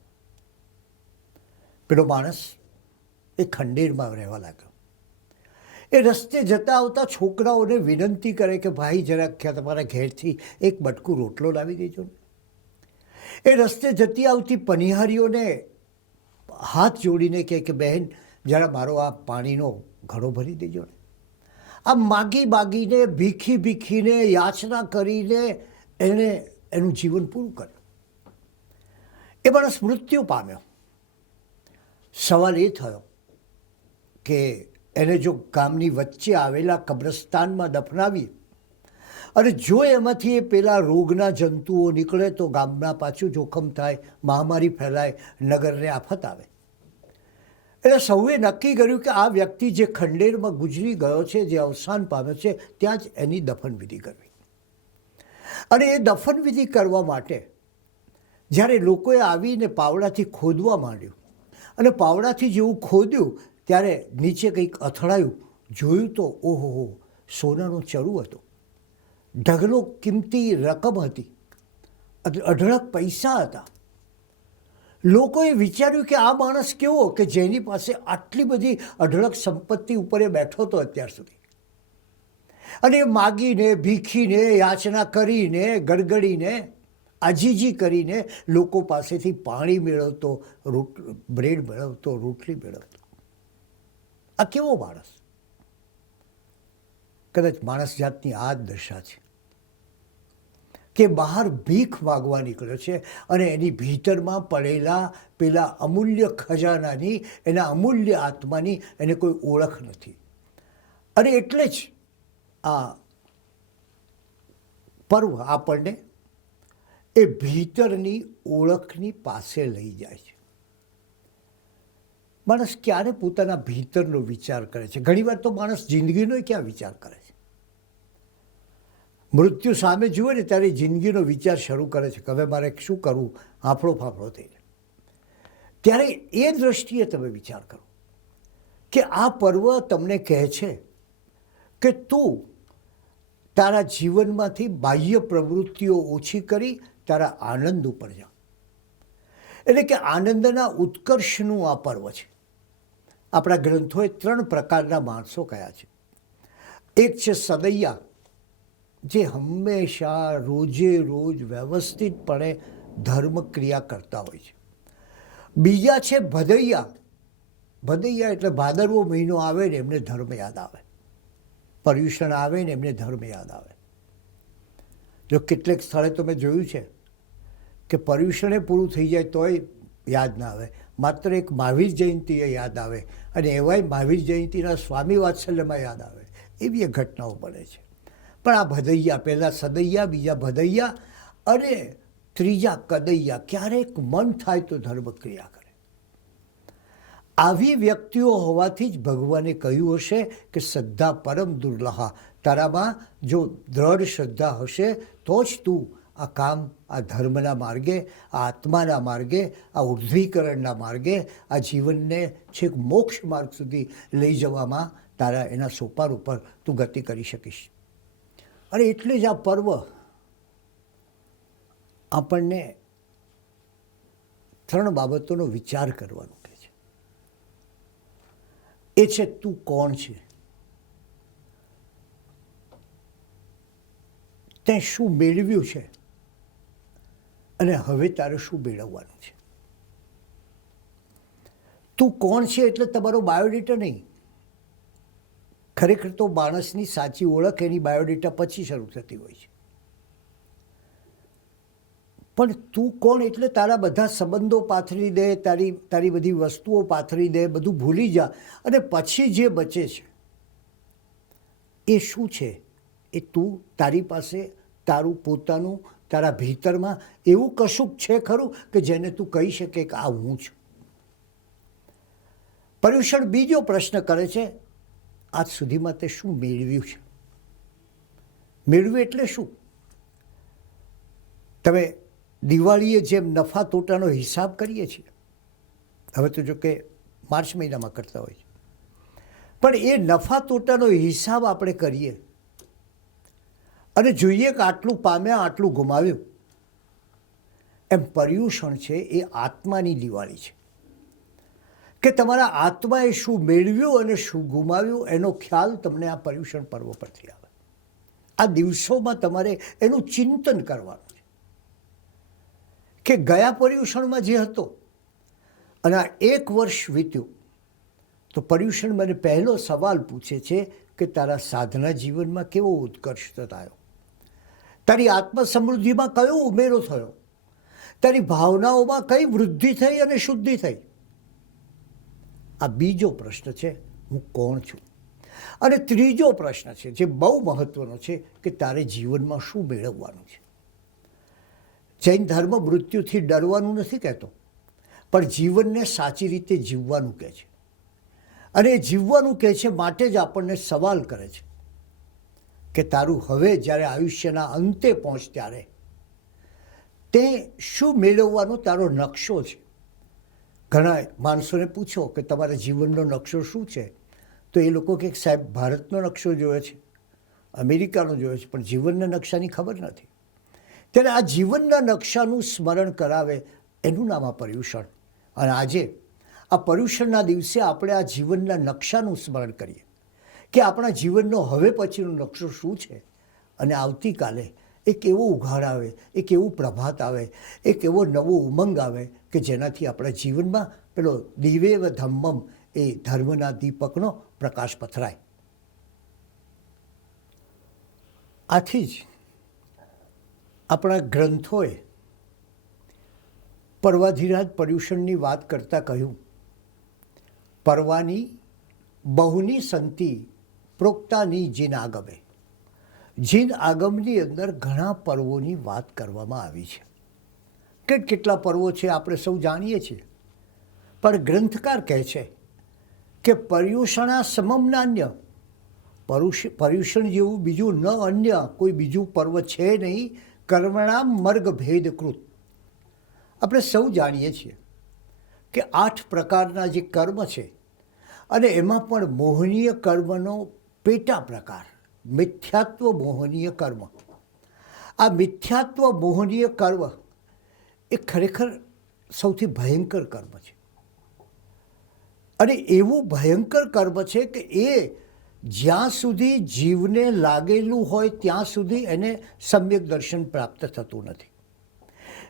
પેલો માણસ એ ખંડેરમાં રહેવા લાગ્યો. એ રસ્તે જતા આવતા છોકરાઓને વિનંતી કરે કે ભાઈ જરાક તમારા ઘેરથી એક બટકું રોટલો લાવી દેજો ને. એ રસ્તે જતી આવતી પનિહારીઓને હાથ જોડીને કહે કે બહેન જરા મારો આ પાણીનો ઘડો ભરી દેજો ને. આ માગી માગીને, ભીખી ભીખીને, યાચના કરીને એણે એનું જીવન પૂરું કર્યું. એ માણસ મૃત્યુ પામ્યો. સવાલ એ થયો કે એને જો ગામની વચ્ચે આવેલા કબ્રસ્તાનમાં દફનાવી અને જો એમાંથી એ પેલા રોગના જંતુઓ નીકળે તો ગામના પાછું જોખમ થાય, મહામારી ફેલાય, નગરને આફત આવે. એટલે સૌએ નક્કી કર્યું કે આ વ્યક્તિ જે ખંડેરમાં ગુજરી ગયો છે, જે અવસાન પામ્યો છે, ત્યાં જ એની દફનવિધિ કરવી. અને એ દફનવિધિ કરવા માટે જ્યારે લોકોએ આવીને પાવડાથી ખોદવા માંડ્યું અને પાવડાથી જેવું ખોદ્યું ત્યારે નીચે કંઈક અથડાયું. જોયું તો ઓહો, સોનાનું ચરું હતું, ઢગલો કિંમતી રકમ હતી, અઢળક પૈસા હતા. લોકોએ વિચાર્યું કે આ માણસ કેવો કે જેની પાસે આટલી બધી અઢળક સંપત્તિ ઉપર એ બેઠો હતો અત્યાર સુધી. અને માગીને, ભીખીને, યાચના કરીને, ગડગડીને, આજીજી કરીને લોકો પાસેથી પાણી મેળવતો, બ્રેડ મેળવતો, રોટલી મેળવતો. આ કેવો માણસ? કદાચ માણસ જાતની આ જ દશા છે કે બહાર ભીખ માગવા નીકળ્યો છે અને એની ભીતરમાં પડેલા પેલા અમૂલ્ય ખજાનાની, એના અમૂલ્ય આત્માની એને કોઈ ઓળખ નથી. અને એટલે જ આ પર્વ આપણને એ ભીતરની ઓળખની પાસે લઈ જાય છે. માણસ ક્યારે પોતાના ભીતરનો વિચાર કરે છે? ઘણીવાર તો માણસ જિંદગીનો ક્યાં વિચાર કરે છે? મૃત્યુ સામે જુએ ને ત્યારે જિંદગીનો વિચાર શરૂ કરે છે કે હવે મારે શું કરવું, હાંફળો ફાફળો થઈને. ત્યારે એ દ્રષ્ટિએ તમે વિચાર કરો કે આ પર્વ તમને કહે છે કે તું તારા જીવનમાંથી બાહ્ય પ્રવૃત્તિઓ ઓછી કરી તારા આનંદ ઉપર જા. એટલે કે આનંદના ઉત્કર્ષનું આ પર્વ છે. આપણા ગ્રંથોએ 3 પ્રકારના માણસો કયા છે. એક છે સદૈયા, જે હંમેશા રોજે રોજ વ્યવસ્થિતપણે ધર્મ ક્રિયા કરતા હોય છે. બીજા છે ભદૈયા. ભદૈયા એટલે ભાદરવો મહિનો આવે ને એમને ધર્મ યાદ આવે, પર્યુષણ આવે ને એમને ધર્મ યાદ આવે. જો કેટલેક સ્થળે તો મેં જોયું છે કે પર્યુષણે પૂરું થઈ જાય તોય યાદ ના આવે, માત્ર એક મહાવીર જયંતિએ યાદ આવે અને એવાય મહાવીર જયંતિના સ્વામી વાત્સલ્યમાં યાદ આવે. એવી એક ઘટનાઓ બને છે. પણ આ ભદૈયા, પહેલાં સદૈયા, બીજા ભદૈયા અને ત્રીજા કદૈયા, ક્યારેક મન થાય તો ધર્મ ક્રિયા કરે. આવી વ્યક્તિઓ હોવાથી જ ભગવાને કહ્યું હશે કે શ્રદ્ધા પરમ દુર્લભા, તારામાં જો દ્રઢ શ્રદ્ધા હશે તો જ તું આ કામ, આ ધર્મના માર્ગે, આ આત્માના માર્ગે, આ ઉર્ધ્વીકરણના માર્ગે, આ જીવનને છેક મોક્ષ માર્ગ સુધી લઈ જવામાં તારા એના સોપાન ઉપર તું ગતિ કરી શકીશ. અને એટલે જ આ પર્વ આપણને 3 બાબતોનો વિચાર કરવાનો કહે છે. એ છે તું કોણ છે, તે શું મેળવ્યું છે અને હવે તારે શું મેળવવાનું છે. તું કોણ છે એટલે તમારો બાયોડેટા નહીં. ખરેખર તો માણસની સાચી ઓળખ એની બાયોડેટા પછી શરૂ થતી હોય છે. પણ તું કોણ એટલે તારા બધા સંબંધો પાથરી દે, તારી બધી વસ્તુઓ પાથરી દે, બધું ભૂલી જા અને પછી જે બચે છે એ શું છે? એ તું, તારી પાસે તારું પોતાનું, તારા ભીતરમાં એવું કશુંક છે ખરું કે જેને તું કહી શકે કે આ હું છું. પર્યુષણ બીજો પ્રશ્ન કરે છે, આજ સુધીમાં તે શું મેળવ્યું છે? મેળવ્યું એટલે શું? તમે દિવાળીએ જેમ નફા તોટાનો હિસાબ કરીએ છીએ, હવે તો જો કે માર્ચ મહિનામાં કરતા હોય છે, પણ એ નફા તોટાનો હિસાબ આપણે કરીએ અને જોઈએ કે આટલું પામ્યા, આટલું ગુમાવ્યું. એમ પર્યુષણ છે એ આત્માની દિવાળી છે કે તમારા આત્માએ શું મેળવ્યું અને શું ગુમાવ્યું એનો ખ્યાલ તમને આ પર્યુષણ પર્વ પરથી આવે. આ દિવસોમાં તમારે એનું ચિંતન કરવાનું છે કે ગયા પર્યુષણમાં જે હતો અને આ 1 વર્ષ વીત્યું તો પર્યુષણ મને પહેલો સવાલ પૂછે છે કે તારા સાધના જીવનમાં કેવો ઉત્કર્ષ થયો, તારી આત્મસમૃદ્ધિમાં કયો ઉમેરો થયો, તારી ભાવનાઓમાં કઈ વૃદ્ધિ થઈ અને શુદ્ધિ થઈ. આ બીજો પ્રશ્ન છે, હું કોણ છું. અને ત્રીજો પ્રશ્ન છે જે બહુ મહત્વનો છે કે તારે જીવનમાં શું મેળવવાનું છે. જૈન ધર્મ મૃત્યુથી ડરવાનું નથી કહેતો, પણ જીવનને સાચી રીતે જીવવાનું કહે છે. અને એ જીવવાનું કહે છે માટે જ આપણને સવાલ કરે છે કે તારું હવે જ્યારે આયુષ્યના અંતે પહોંચ ત્યારે તે શું મેળવવાનો તારો નકશો છે. ઘણા માણસોને પૂછો કે તમારા જીવનનો નકશો શું છે, તો એ લોકો કે સાહેબ ભારતનો નકશો જોયો છે, અમેરિકાનો જોયો છે, પણ જીવનના નકશાની ખબર નથી. ત્યારે આ જીવનના નકશાનું સ્મરણ કરાવે એનું નામ આ પર્યુષણ. અને આજે આ પર્યુષણના દિવસે આપણે આ જીવનના નકશાનું સ્મરણ કરીએ કે આપણા જીવનનો હવે પછીનો નકશો શું છે. અને આવતીકાલે એક એવો ઉઘાડ આવે, એક એવું પ્રભાત આવે, એક એવો નવો ઉમંગ આવે કે જેનાથી આપણા જીવનમાં પેલો દિવેવ ધમ્મમ એ ધર્મના દીપકનો પ્રકાશ પથરાય. આથી જ આપણા ગ્રંથોએ પર્વાધિરાજ પર્યુષણની વાત કરતાં કહ્યું, પર્વાની બહુની સંતિ પ્રોક્તાની જીન આગમે. જીન આગમની અંદર ઘણા પર્વોની વાત કરવામાં આવી છે. કેટલા પર્વો છે આપણે સૌ જાણીએ છીએ, પણ ગ્રંથકાર કહે છે કે પર્યુષણા સમમ નાન્ય. પર્યુષણ જેવું બીજું ન અન્ય કોઈ બીજું પર્વ છે નહીં. કર્મણામ મર્ગ ભેદકૃત. આપણે સૌ જાણીએ છીએ કે 8 પ્રકારના જે કર્મ છે અને એમાં પણ મોહનીય કર્મનો પેટા પ્રકાર મિથ્યાત્વ મોહનીય કર્મ. આ મિથ્યાત્વ મોહનીય કર્મ એ ખરેખર સૌથી ભયંકર કર્મ છે. અને એવું ભયંકર કર્મ છે કે એ જ્યાં સુધી જીવને લાગેલું હોય ત્યાં સુધી એને સમ્યક દર્શન પ્રાપ્ત થતું નથી.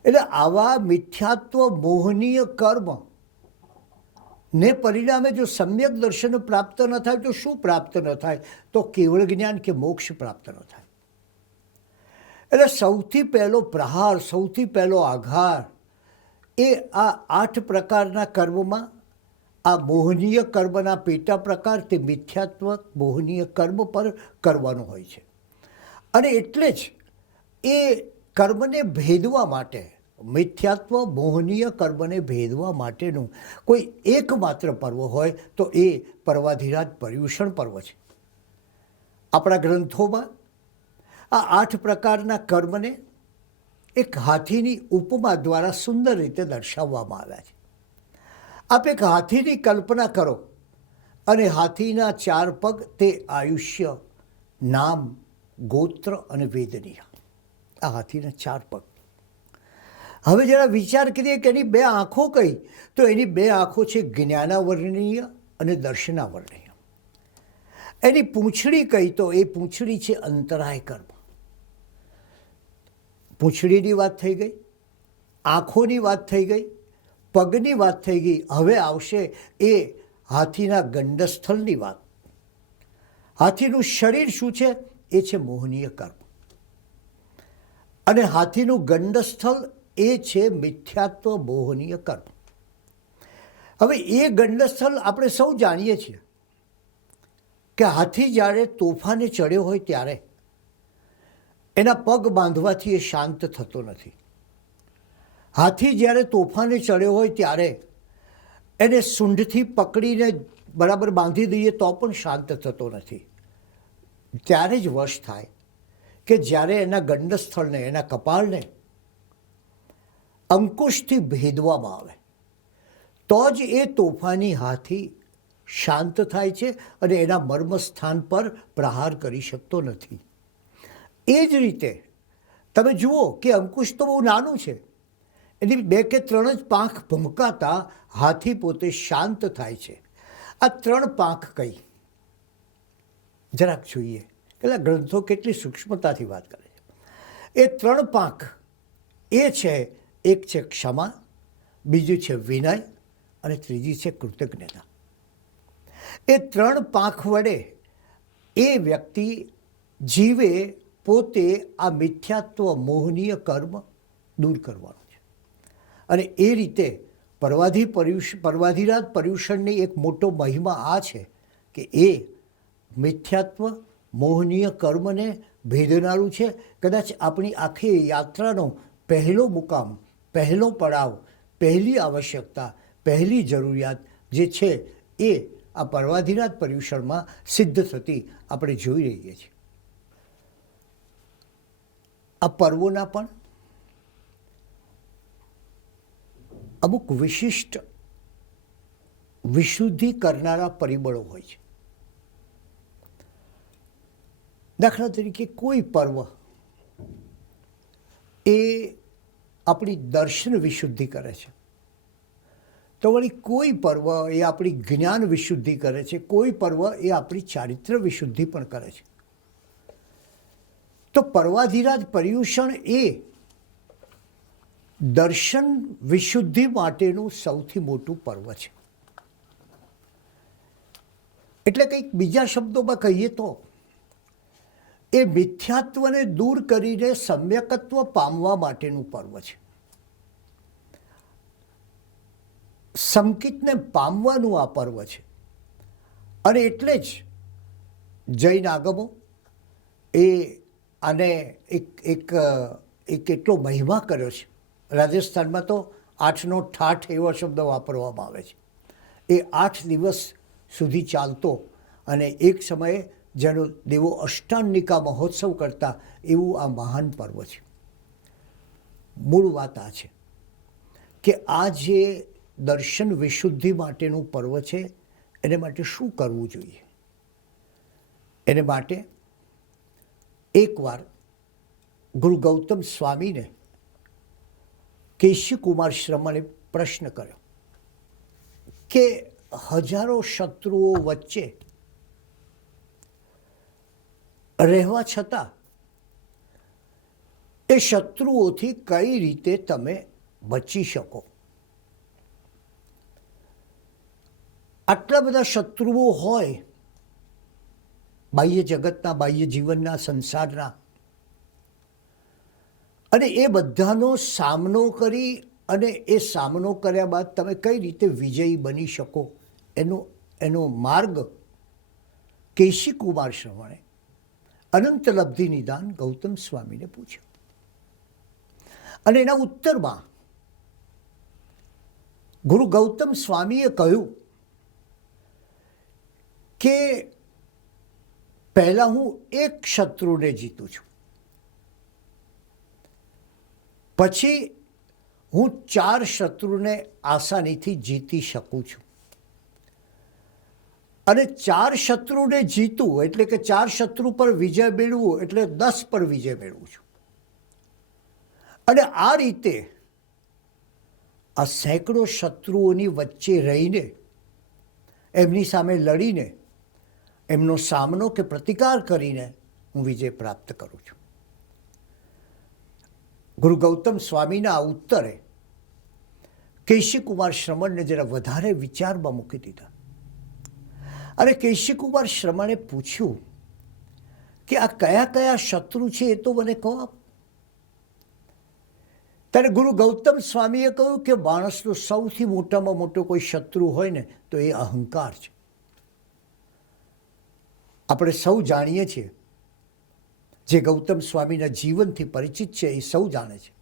એટલે આવા મિથ્યાત્વ મોહનીય કર્મ ને પરિણામે જો સમ્યક દર્શન પ્રાપ્ત ન થાય તો શું પ્રાપ્ત ન થાય? તો કેવળ જ્ઞાન કે મોક્ષ પ્રાપ્ત ન થાય. એટલે સૌથી પહેલો પ્રહાર, સૌથી પહેલો આઘાત એ આ 8 પ્રકારના કર્મમાં આ મોહનીય કર્મના પેટા પ્રકાર તે મિથ્યાત્વ મોહનીય કર્મ પર કરવાનો હોય છે. અને એટલે જ એ કર્મને ભેદવા માટે, મિથ્યાત્વ મોહનીય કર્મને ભેદવા માટેનું કોઈ એકમાત્ર પર્વ હોય તો એ પર્વાધિરાજ પર્યુષણ પર્વ છે. આપણા ગ્રંથોમાં આ 8 પ્રકારના કર્મને એક હાથીની ઉપમા દ્વારા સુંદર રીતે દર્શાવવામાં આવ્યા છે. આપ એક હાથીની કલ્પના કરો અને હાથીના 4 પગ તે આયુષ્ય, નામ, ગોત્ર અને વેદનીય. આ હાથીના 4 પગ. હવે જરા વિચાર કરીએ કે એની 2 આંખો કઈ, તો એની 2 આંખો છે જ્ઞાનાવર્ણનીય અને દર્શનાવર્ણનીય. એની પૂંછડી કઈ, તો એ પૂંછડી છે અંતરાય કર્મ. પૂંછડીની વાત થઈ ગઈ, આંખોની વાત થઈ ગઈ, પગની વાત થઈ ગઈ. હવે આવશે એ હાથીના ગંડસ્થળની વાત. હાથીનું શરીર શું છે? એ છે મોહનીય કર્મ. અને હાથીનું ગંડસ્થળ એ છે મિથ્યાત્વ મોહનીય કર્મ. હવે એ ગંડસ્થળ આપણે સૌ જાણીએ છીએ કે હાથી જ્યારે તોફાને ચડ્યો હોય ત્યારે એના પગ બાંધવાથી એ શાંત થતો નથી. હાથી જ્યારે તોફાને ચડ્યો હોય ત્યારે એને સૂંઢથી પકડીને બરાબર બાંધી દઈએ તો પણ શાંત થતો નથી. ત્યારે જ વશ થાય કે જ્યારે એના ગંડસ્થળને, એના કપાળને અંકુશથી ભેદવામાં આવે તો જ એ તોફાની હાથી શાંત થાય છે અને એના મર્મસ્થાન પર પ્રહાર કરી શકતો નથી. એ જ રીતે તમે જુઓ કે અંકુશ તો બહુ નાનું છે, એની 2 કે 3 જ પાંખ ભમકાતા હાથી પોતે શાંત થાય છે. આ 3 પાંખ કઈ? જરાક જોઈએ પેલા ગ્રંથો કેટલી સૂક્ષ્મતાથી વાત કરે છે. એ 3 પાંખ એ છે, એક છે ક્ષમા, બીજું છે વિનય અને ત્રીજી છે કૃતજ્ઞતા. એ 3 પાંખ વડે એ વ્યક્તિ જીવે પોતે આ મિથ્યાત્વ મોહનીય કર્મ દૂર કરવાનું છે. અને એ રીતે પર્વાધિરાજ પર્યુષણની એક મોટો મહિમા આ છે કે એ મિથ્યાત્વ મોહનીય કર્મને ભેદનારું છે. કદાચ આપણી આખી યાત્રાનો પહેલો મુકામ, પહેલો પડાવ, પહેલી આવશ્યકતા, પહેલી જરૂરિયાત જે છે એ આ પર્વાધિરાજ પર્યુષણમાં સિદ્ધ થતી આપણે જોઈ રહીએ છીએ. આ પર્વોના પણ અમુક વિશિષ્ટ વિશુદ્ધિ કરનારા પરિબળો હોય છે. દાખલા તરીકે કોઈ પર્વ એ આપણી દર્શન વિશુદ્ધિ કરે છે, તો વળી કોઈ પર્વ એ આપણી જ્ઞાન વિશુદ્ધિ કરે છે, કોઈ પર્વ એ આપણી ચારિત્ર વિશુદ્ધિ પણ કરે છે. તો પર્વાધિરાજ પર્યુષણ એ દર્શન વિશુદ્ધિ માટેનું સૌથી મોટું પર્વ છે. એટલે કંઈક બીજા શબ્દોમાં કહીએ તો એ મિથ્યાત્વને દૂર કરીને સમ્યકત્વ પામવા માટેનું પર્વ છે. સંકિતને પામવાનું આ પર્વ છે. અને એટલે જ જૈન આગમો એ આને એક એટલો મહિમા કર્યો છે. રાજસ્થાનમાં તો 8નો ઠાઠ એવો શબ્દ વાપરવામાં આવે છે. એ 8 દિવસ સુધી ચાલતો અને એક સમયે જેનો દેવો અષ્ટાંગિકા મહોત્સવ કરતા એવું આ મહાન પર્વ છે. મૂળ વાત આ છે કે આ જે દર્શન વિશુદ્ધિ માટેનું પર્વ છે એને માટે શું કરવું જોઈએ? એને માટે એકવાર ગુરુ ગૌતમ સ્વામીને કેશીકુમાર શ્રમણે પ્રશ્ન કર્યો કે હજારો શત્રુઓ વચ્ચે રહેવા છતાં એ શત્રુઓથી કઈ રીતે તમે બચી શકો? આટલા બધા શત્રુઓ હોય બાહ્ય જગતના, બાહ્ય જીવનના, સંસારના, અને એ બધાનો સામનો કરી અને એ સામનો કર્યા બાદ તમે કઈ રીતે વિજયી બની શકો એનો માર્ગ કેશીકુમાર શ્રવણે અનંત લબ્ધિ નિદાન ગૌતમ સ્વામીને પૂછ્યું. અને એના ઉત્તરમાં ગુરુ ગૌતમ સ્વામીએ કહ્યું કે પહેલાં હું એક શત્રુને જીતું છું, પછી હું 4 શત્રુને આસાનીથી જીતી શકું છું, અને 4 શત્રુને જીતું એટલે કે 4 શત્રુ પર વિજય મેળવવું એટલે 10 પર વિજય મેળવું છું. અને આ રીતે આ સેંકડો શત્રુઓની વચ્ચે રહીને, એમની સામે લડીને, એમનો સામનો કે પ્રતિકાર કરીને હું વિજય પ્રાપ્ત કરું છું. ગુરુ ગૌતમ સ્વામીના આ ઉત્તરે કેશીકુમાર શ્રમણને જરા વધારે વિચારમાં મૂકી દીધા. અને કેશીકુમાર શ્રમણે પૂછ્યું કે આ કયા કયા શત્રુ છે એ તો મને કહો. ત્યારે ગુરુ ગૌતમ સ્વામીએ કહ્યું કે માણસનો સૌથી મોટામાં મોટો કોઈ શત્રુ હોય ને તો એ અહંકાર છે. આપણે સૌ જાણીએ છીએ, જે ગૌતમ સ્વામીના જીવનથી પરિચિત છે એ સૌ જાણે છે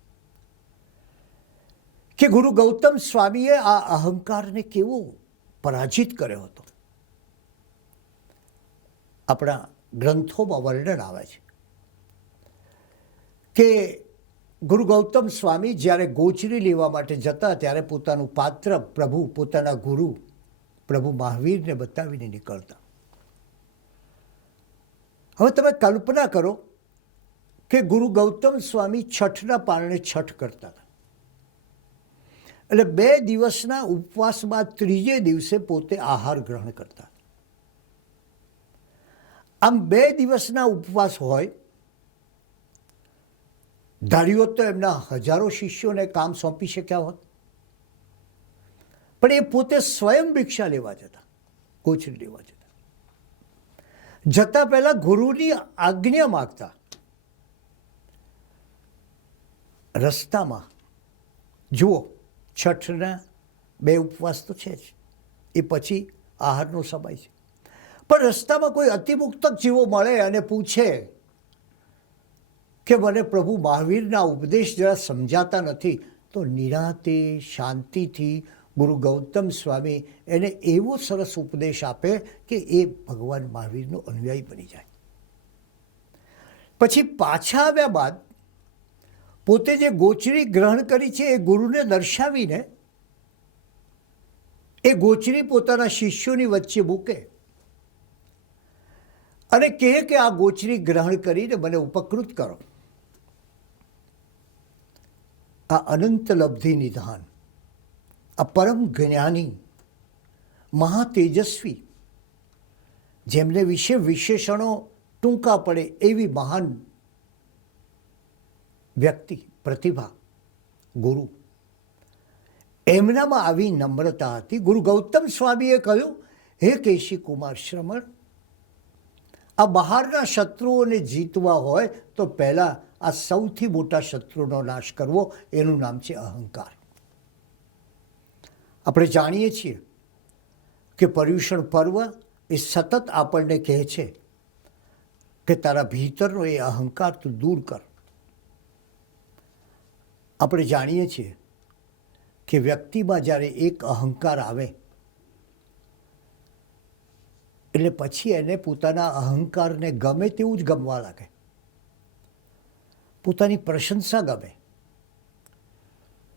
કે ગુરુ ગૌતમ સ્વામીએ આ અહંકારને કેવો પરાજિત કર્યો હતો. આપણા ગ્રંથોમાં વર્ણન આવે છે કે ગુરુ ગૌતમ સ્વામી જ્યારે ગોચરી લેવા માટે જતા ત્યારે પોતાનું પાત્ર પોતાના ગુરુ પ્રભુ મહાવીરને બતાવીને નીકળતા. હવે તમે કલ્પના કરો કે ગુરુ ગૌતમ સ્વામી છઠના પારણે છઠ કરતા હતા, એટલે 2 દિવસના ઉપવાસ બાદ 3જે દિવસે પોતે આહાર ગ્રહણ કરતા. આમ 2 દિવસના ઉપવાસ હોય, ધાર્યું હોત તો એમના હજારો શિષ્યોને કામ સોંપી શક્યા હોત, પણ એ પોતે સ્વયં ભિક્ષા લેવા જતા, ગોચરી લેવા જતા. જતા પહેલા ગુરુની આજ્ઞા માગતા. રસ્તામાં જુઓ, છઠના 2 ઉપવાસ તો છે જ, એ પછી આહારનો સમય છે, પણ રસ્તામાં કોઈ અતિમુક્તક જેવો મળે અને પૂછે કે મને પ્રભુ મહાવીરના ઉપદેશ જરા સમજાતા નથી, તો નિરાતે શાંતિથી ગુરુ ગૌતમ સ્વામી એને એવો સરસ ઉપદેશ આપે કે એ ભગવાન મહાવીરનો અનુયાયી બની જાય. પછી પાછા આવ્યા બાદ પોતે જે ગોચરી ગ્રહણ કરી છે એ ગુરુને દર્શાવીને એ ગોચરી પોતાના શિષ્યોની વચ્ચે મૂકે અને કહે કે આ ગોચરી ગ્રહણ કરીને મને ઉપકૃત કરો. આ અનંત લબ્ધિ નિધાન, આ પરમ જ્ઞાની, મહાતેજસ્વી, જેમને વિશે વિશેષણો ટૂંકા પડે એવી મહાન વ્યક્તિ, પ્રતિભા, ગુરુ, એમનામાં આવી નમ્રતા હતી. ગુરુ ગૌતમ સ્વામીએ કહ્યું, હે કેશીકુમાર શ્રમણ, આ બહારના શત્રુઓને જીતવા હોય તો પહેલાં આ સૌથી મોટા શત્રુનો નાશ કરવો, એનું નામ છે અહંકાર. આપણે જાણીએ છીએ કે પર્યુષણ પર્વ એ સતત આપણને કહે છે કે તારા ભીતરનો એ અહંકાર તું દૂર કર. આપણે જાણીએ છીએ કે વ્યક્તિમાં જ્યારે એક અહંકાર આવે એટલે પછી એને પોતાના અહંકારને ગમે તેવું જ ગમવા લાગે, પોતાની પ્રશંસા ગમે,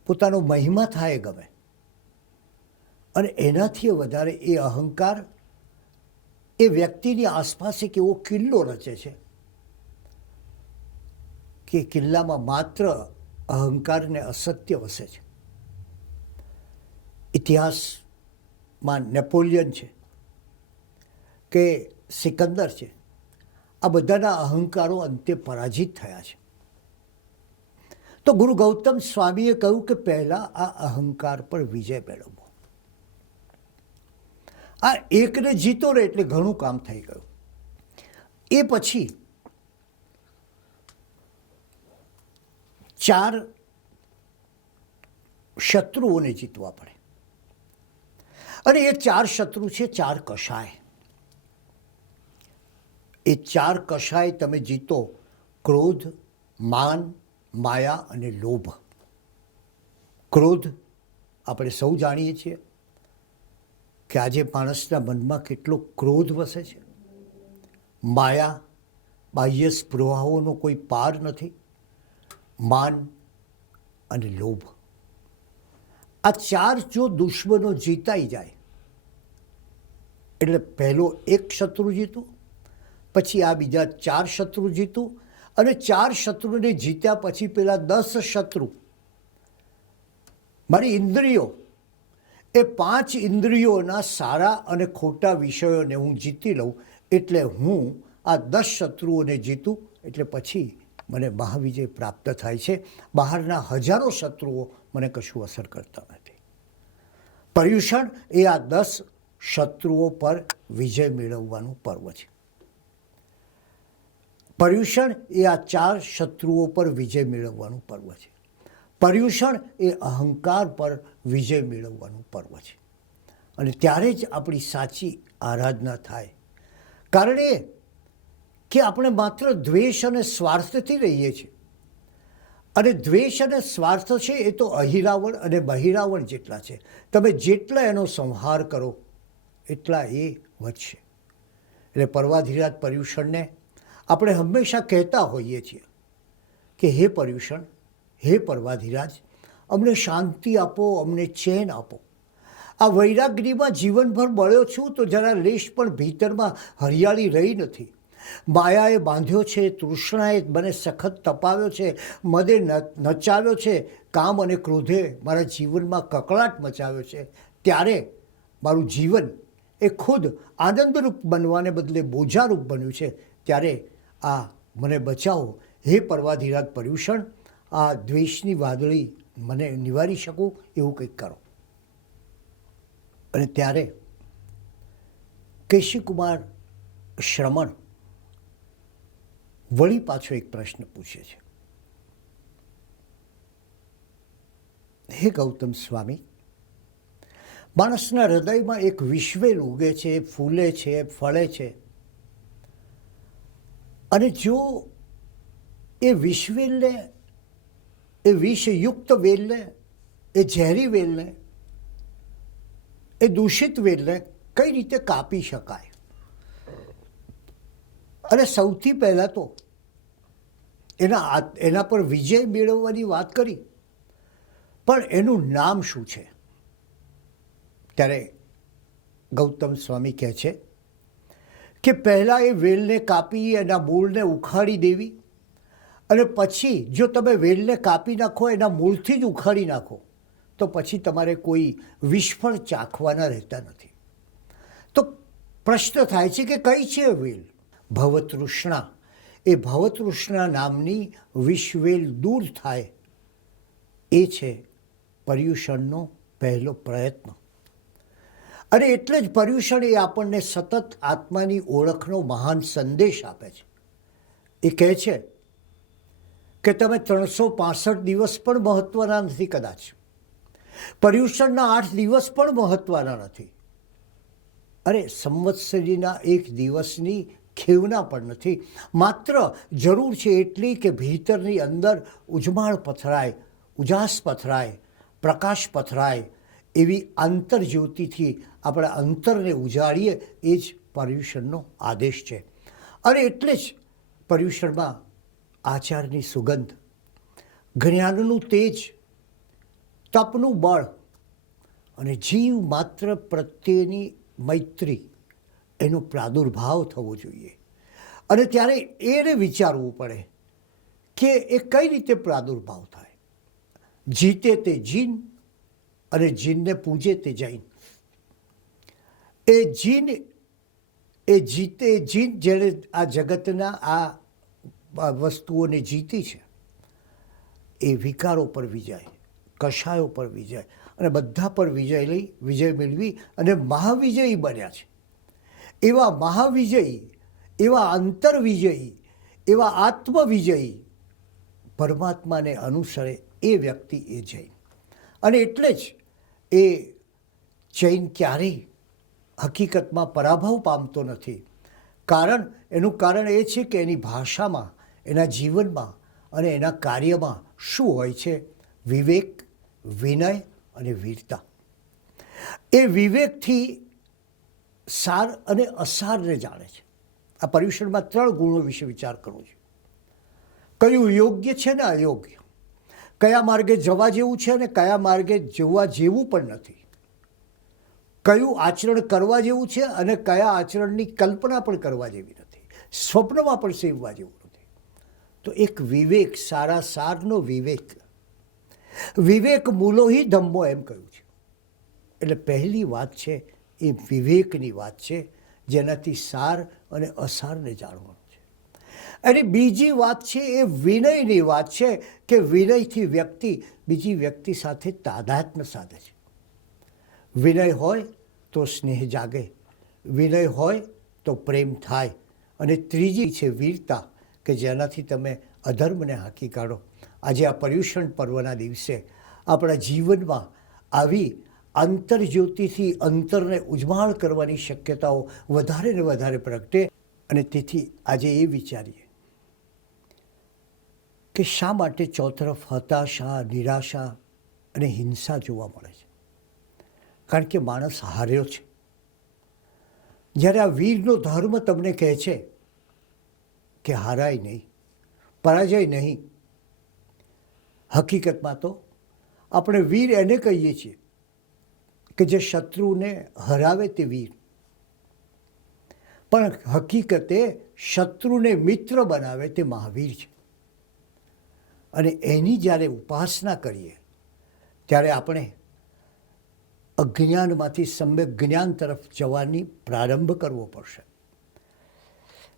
પોતાનો મહિમા થાય ગમે, અને એનાથી વધારે એ અહંકાર એ વ્યક્તિની આસપાસ એક એવો કિલ્લો રચે છે કે કિલ્લામાં માત્ર અહંકારને અસત્ય વસે છે. ઇતિહાસમાં નેપોલિયન છે કે સિકંદર છે, આ બધાના અહંકારો અંતે પરાજિત થયા છે. તો ગુરુ ગૌતમ સ્વામીએ કહ્યું કે પહેલાં આ અહંકાર પર વિજય મેળવવો. આ એકને જીતો ને એટલે ઘણું કામ થઈ ગયું. એ પછી 4 શત્રુઓને જીતવા પડે, અને એ 4 શત્રુ છે 4 કષાય. એ 4 કષાય તમે જીતો: ક્રોધ, માન, માયા અને લોભ. ક્રોધ આપણે સૌ જાણીએ છીએ કે આજે માણસના મનમાં કેટલો ક્રોધ વસે છે. માયા, બાહ્ય સ્પૃહાઓનો કોઈ પાર નથી, માન અને લોભ. આ ચાર જો દુશ્મનો જીતાઈ જાય એટલે પહેલો એક શત્રુ જીતું, પછી આ બીજા 4 શત્રુ જીતું, અને 4 શત્રુને જીત્યા પછી પેલા 10 શત્રુ. મારી ઇન્દ્રિયો, એ 5 ઇન્દ્રિયોના સારા અને ખોટા વિષયોને હું જીતી લઉં એટલે હું આ 10 શત્રુઓને જીતું, એટલે પછી મને મહાવિજય પ્રાપ્ત થાય છે. બહારના હજારો શત્રુઓ મને કશું અસર કરતા નથી. પર્યુષણ એ આ 10 શત્રુઓ પર વિજય મેળવવાનું પર્વ છે. પર્યુષણ એ આ 4 શત્રુઓ પર વિજય મેળવવાનું પર્વ છે. પર્યુષણ એ અહંકાર પર વિજય મેળવવાનું પર્વ છે. અને ત્યારે જ આપણી સાચી આરાધના થાય. કારણ એ કે આપણે માત્ર દ્વેષ અને સ્વાર્થથી રહીએ છીએ. અને દ્વેષ અને સ્વાર્થ છે એ તો અહિરાવણ અને બહિરાવણ જેટલા છે. તમે જેટલા એનો સંહાર કરો એટલા એ વધશે. એટલે પર્વાધિરાજ પર્યુષણને આપણે હંમેશા કહેતા હોઈએ છીએ કે હે પર્યુષણ, હે પર્વાધિરાજ, અમને શાંતિ આપો, અમને ચેન આપો. આ વૈરાગ્યમાં જીવનભર બળ્યો છું તો જરા લેશ પણ ભીતરમાં હરિયાળી રહી નથી. માયાએ બાંધ્યો છે, તૃષ્ણાએ મને સખત તપાવ્યો છે, મદે નચાવ્યો છે, કામ અને ક્રોધે મારા જીવનમાં કકળાટ મચાવ્યો છે. ત્યારે મારું જીવન એ ખુદ આનંદરૂપ બનવાને બદલે બોજારૂપ બન્યું છે. ત્યારે આ મને બચાવો હે પર્વાધિરાજ પર્યુષણ. આ દ્વેષની વાદળી મને નિવારી શકું એવું કંઈક કરો. અને ત્યારે કેશીકુમાર શ્રમણ વળી પાછો એક પ્રશ્ન પૂછે છે. હે ગૌતમ સ્વામી, માણસના હૃદયમાં એક વિશ્વેલ ઉગે છે, ફૂલે છે, ફળે છે. અને જો એ વિશ્વેલને, એ વિષયુક્ત વેલને, એ ઝેરી વેલને, એ દૂષિત વેલને કઈ રીતે કાપી શકાય? અને સૌથી પહેલાં તો એના પર વિજય મેળવવાની વાત કરી, પણ એનું નામ શું છે? ત્યારે ગૌતમ સ્વામી કહે છે કે પહેલાં એ વેલને કાપી એના મૂળને ઉખાડી દેવી, અને પછી જો તમે વેલને કાપી નાખો, એના મૂળથી જ ઉખાડી નાખો, તો પછી તમારે કોઈ વિષફળ ચાખવાના રહેતા નથી. તો પ્રશ્ન થાય છે કે કઈ છે વેલ? ભવતૃષ્ણા. એ ભવતૃષ્ણા નામની વિષવેલ દૂર થાય એ છે પર્યુષણનો પહેલો પ્રયત્ન. અને એટલે જ પર્યુષણ એ આપણને સતત આત્માની ઓળખનો મહાન સંદેશ આપે છે. એ કહે છે કે તમે 365 દિવસ પણ મહત્ત્વના નથી, કદાચ પર્યુષણના 8 દિવસ પણ મહત્ત્વના નથી, અરે સંવત્સરીના 1 દિવસની ખેવના પણ નથી. માત્ર જરૂર છે એટલી કે ભીતરની અંદર ઉજમાળ પથરાય, ઉજાસ પથરાય, પ્રકાશ પથરાય. એવી આંતરજ્યોતિથી આપણા અંતરને ઉજાડીએ, એ જ પર્યુષણનો આદેશ છે. અને એટલે જ પર્યુષણમાં આચારની સુગંધ, જ્ઞાનનું તેજ, તપનું બળ અને જીવ માત્ર પ્રત્યેની મૈત્રી, એનો પ્રાદુર્ભાવ થવો જોઈએ. અને ત્યારે એને વિચારવું પડે કે એ કઈ રીતે પ્રાદુર્ભાવ થાય. જીતે તે જીન અને જીનને પૂજે તે જૈન. એ જીન, એ જીતે જીન જેણે આ જગતના આ વસ્તુઓને જીતી છે, એ વિકારો પર વિજય, કષાયો પર વિજય અને બધા પર વિજય મેળવી અને મહાવિજયી બન્યા છે. એવા મહાવિજયી, એવા અંતરવિજયી, એવા આત્મવિજયી પરમાત્માને અનુસરે એ વ્યક્તિ એ જૈન. અને એટલે જ એ જૈન ક્યારેય હકીકતમાં પરાભવ પામતો નથી. એનું કારણ એ છે કે એની ભાષામાં, એના જીવનમાં અને એના કાર્યમાં શું હોય છે? વિવેક, વિનય અને વીરતા. એ વિવેકથી સાર અને અસારને જાણે છે, આ પર્યુષણમાં 3 ગુણો વિશે વિચાર કરવો છે. કયું યોગ્ય છે ને અયોગ્ય, કયા માર્ગે જવા જેવું છે અને કયા માર્ગે જવા જેવું પણ નથી, કયું આચરણ કરવા જેવું છે અને કયા આચરણની કલ્પના પણ કરવા જેવી નથી, સ્વપ્નમાં પણ સેવવા જેવું નથી. તો એક વિવેક, સારા સારનો વિવેક, વિવેક મૂલો હિ ધમ્મો એમ કહ્યું છે. એટલે પહેલી વાત છે એ વિવેકની વાત છે, જેનાથી સાર અને અસારને જાણવાનું છે. અને બીજી વાત છે એ વિનયની વાત છે કે વિનયથી વ્યક્તિ બીજી વ્યક્તિ સાથે તાદાત્મ્ય સાધે છે. વિનય હોય તો સ્નેહ જાગે, વિનય હોય તો પ્રેમ થાય. અને ત્રીજી છે વીરતા, કે જેનાથી તમે અધર્મને હાંકી કાઢો. આજે આ પર્યુષણ પર્વના દિવસે આપણા જીવનમાં આવી અંતરજ્યોતિથી અંતરને ઉજ્માળ કરવાની શક્યતાઓ વધારે ને વધારે પ્રગટે. અને તેથી આજે એ વિચારીએ કે શા માટે ચોતરફ હતાશા, નિરાશા અને હિંસા જોવા મળે છે? કારણ કે માણસ હાર્યો છે. જ્યારે આ વીરનો ધર્મ તમને કહે છે કે હારાય નહીં, પરાજય નહીં, હકીકતમાં તો આપણે વીર એને કહીએ છીએ કે જે શત્રુને હરાવે તે વીર. પણ હકીકતે શત્રુને મિત્ર બનાવે તે મહાવીર છે. અને એની જ્યારે ઉપાસના કરીએ ત્યારે આપણે અજ્ઞાનમાંથી સમ્યક જ્ઞાન તરફ જવાની પ્રારંભ કરવો પડશે.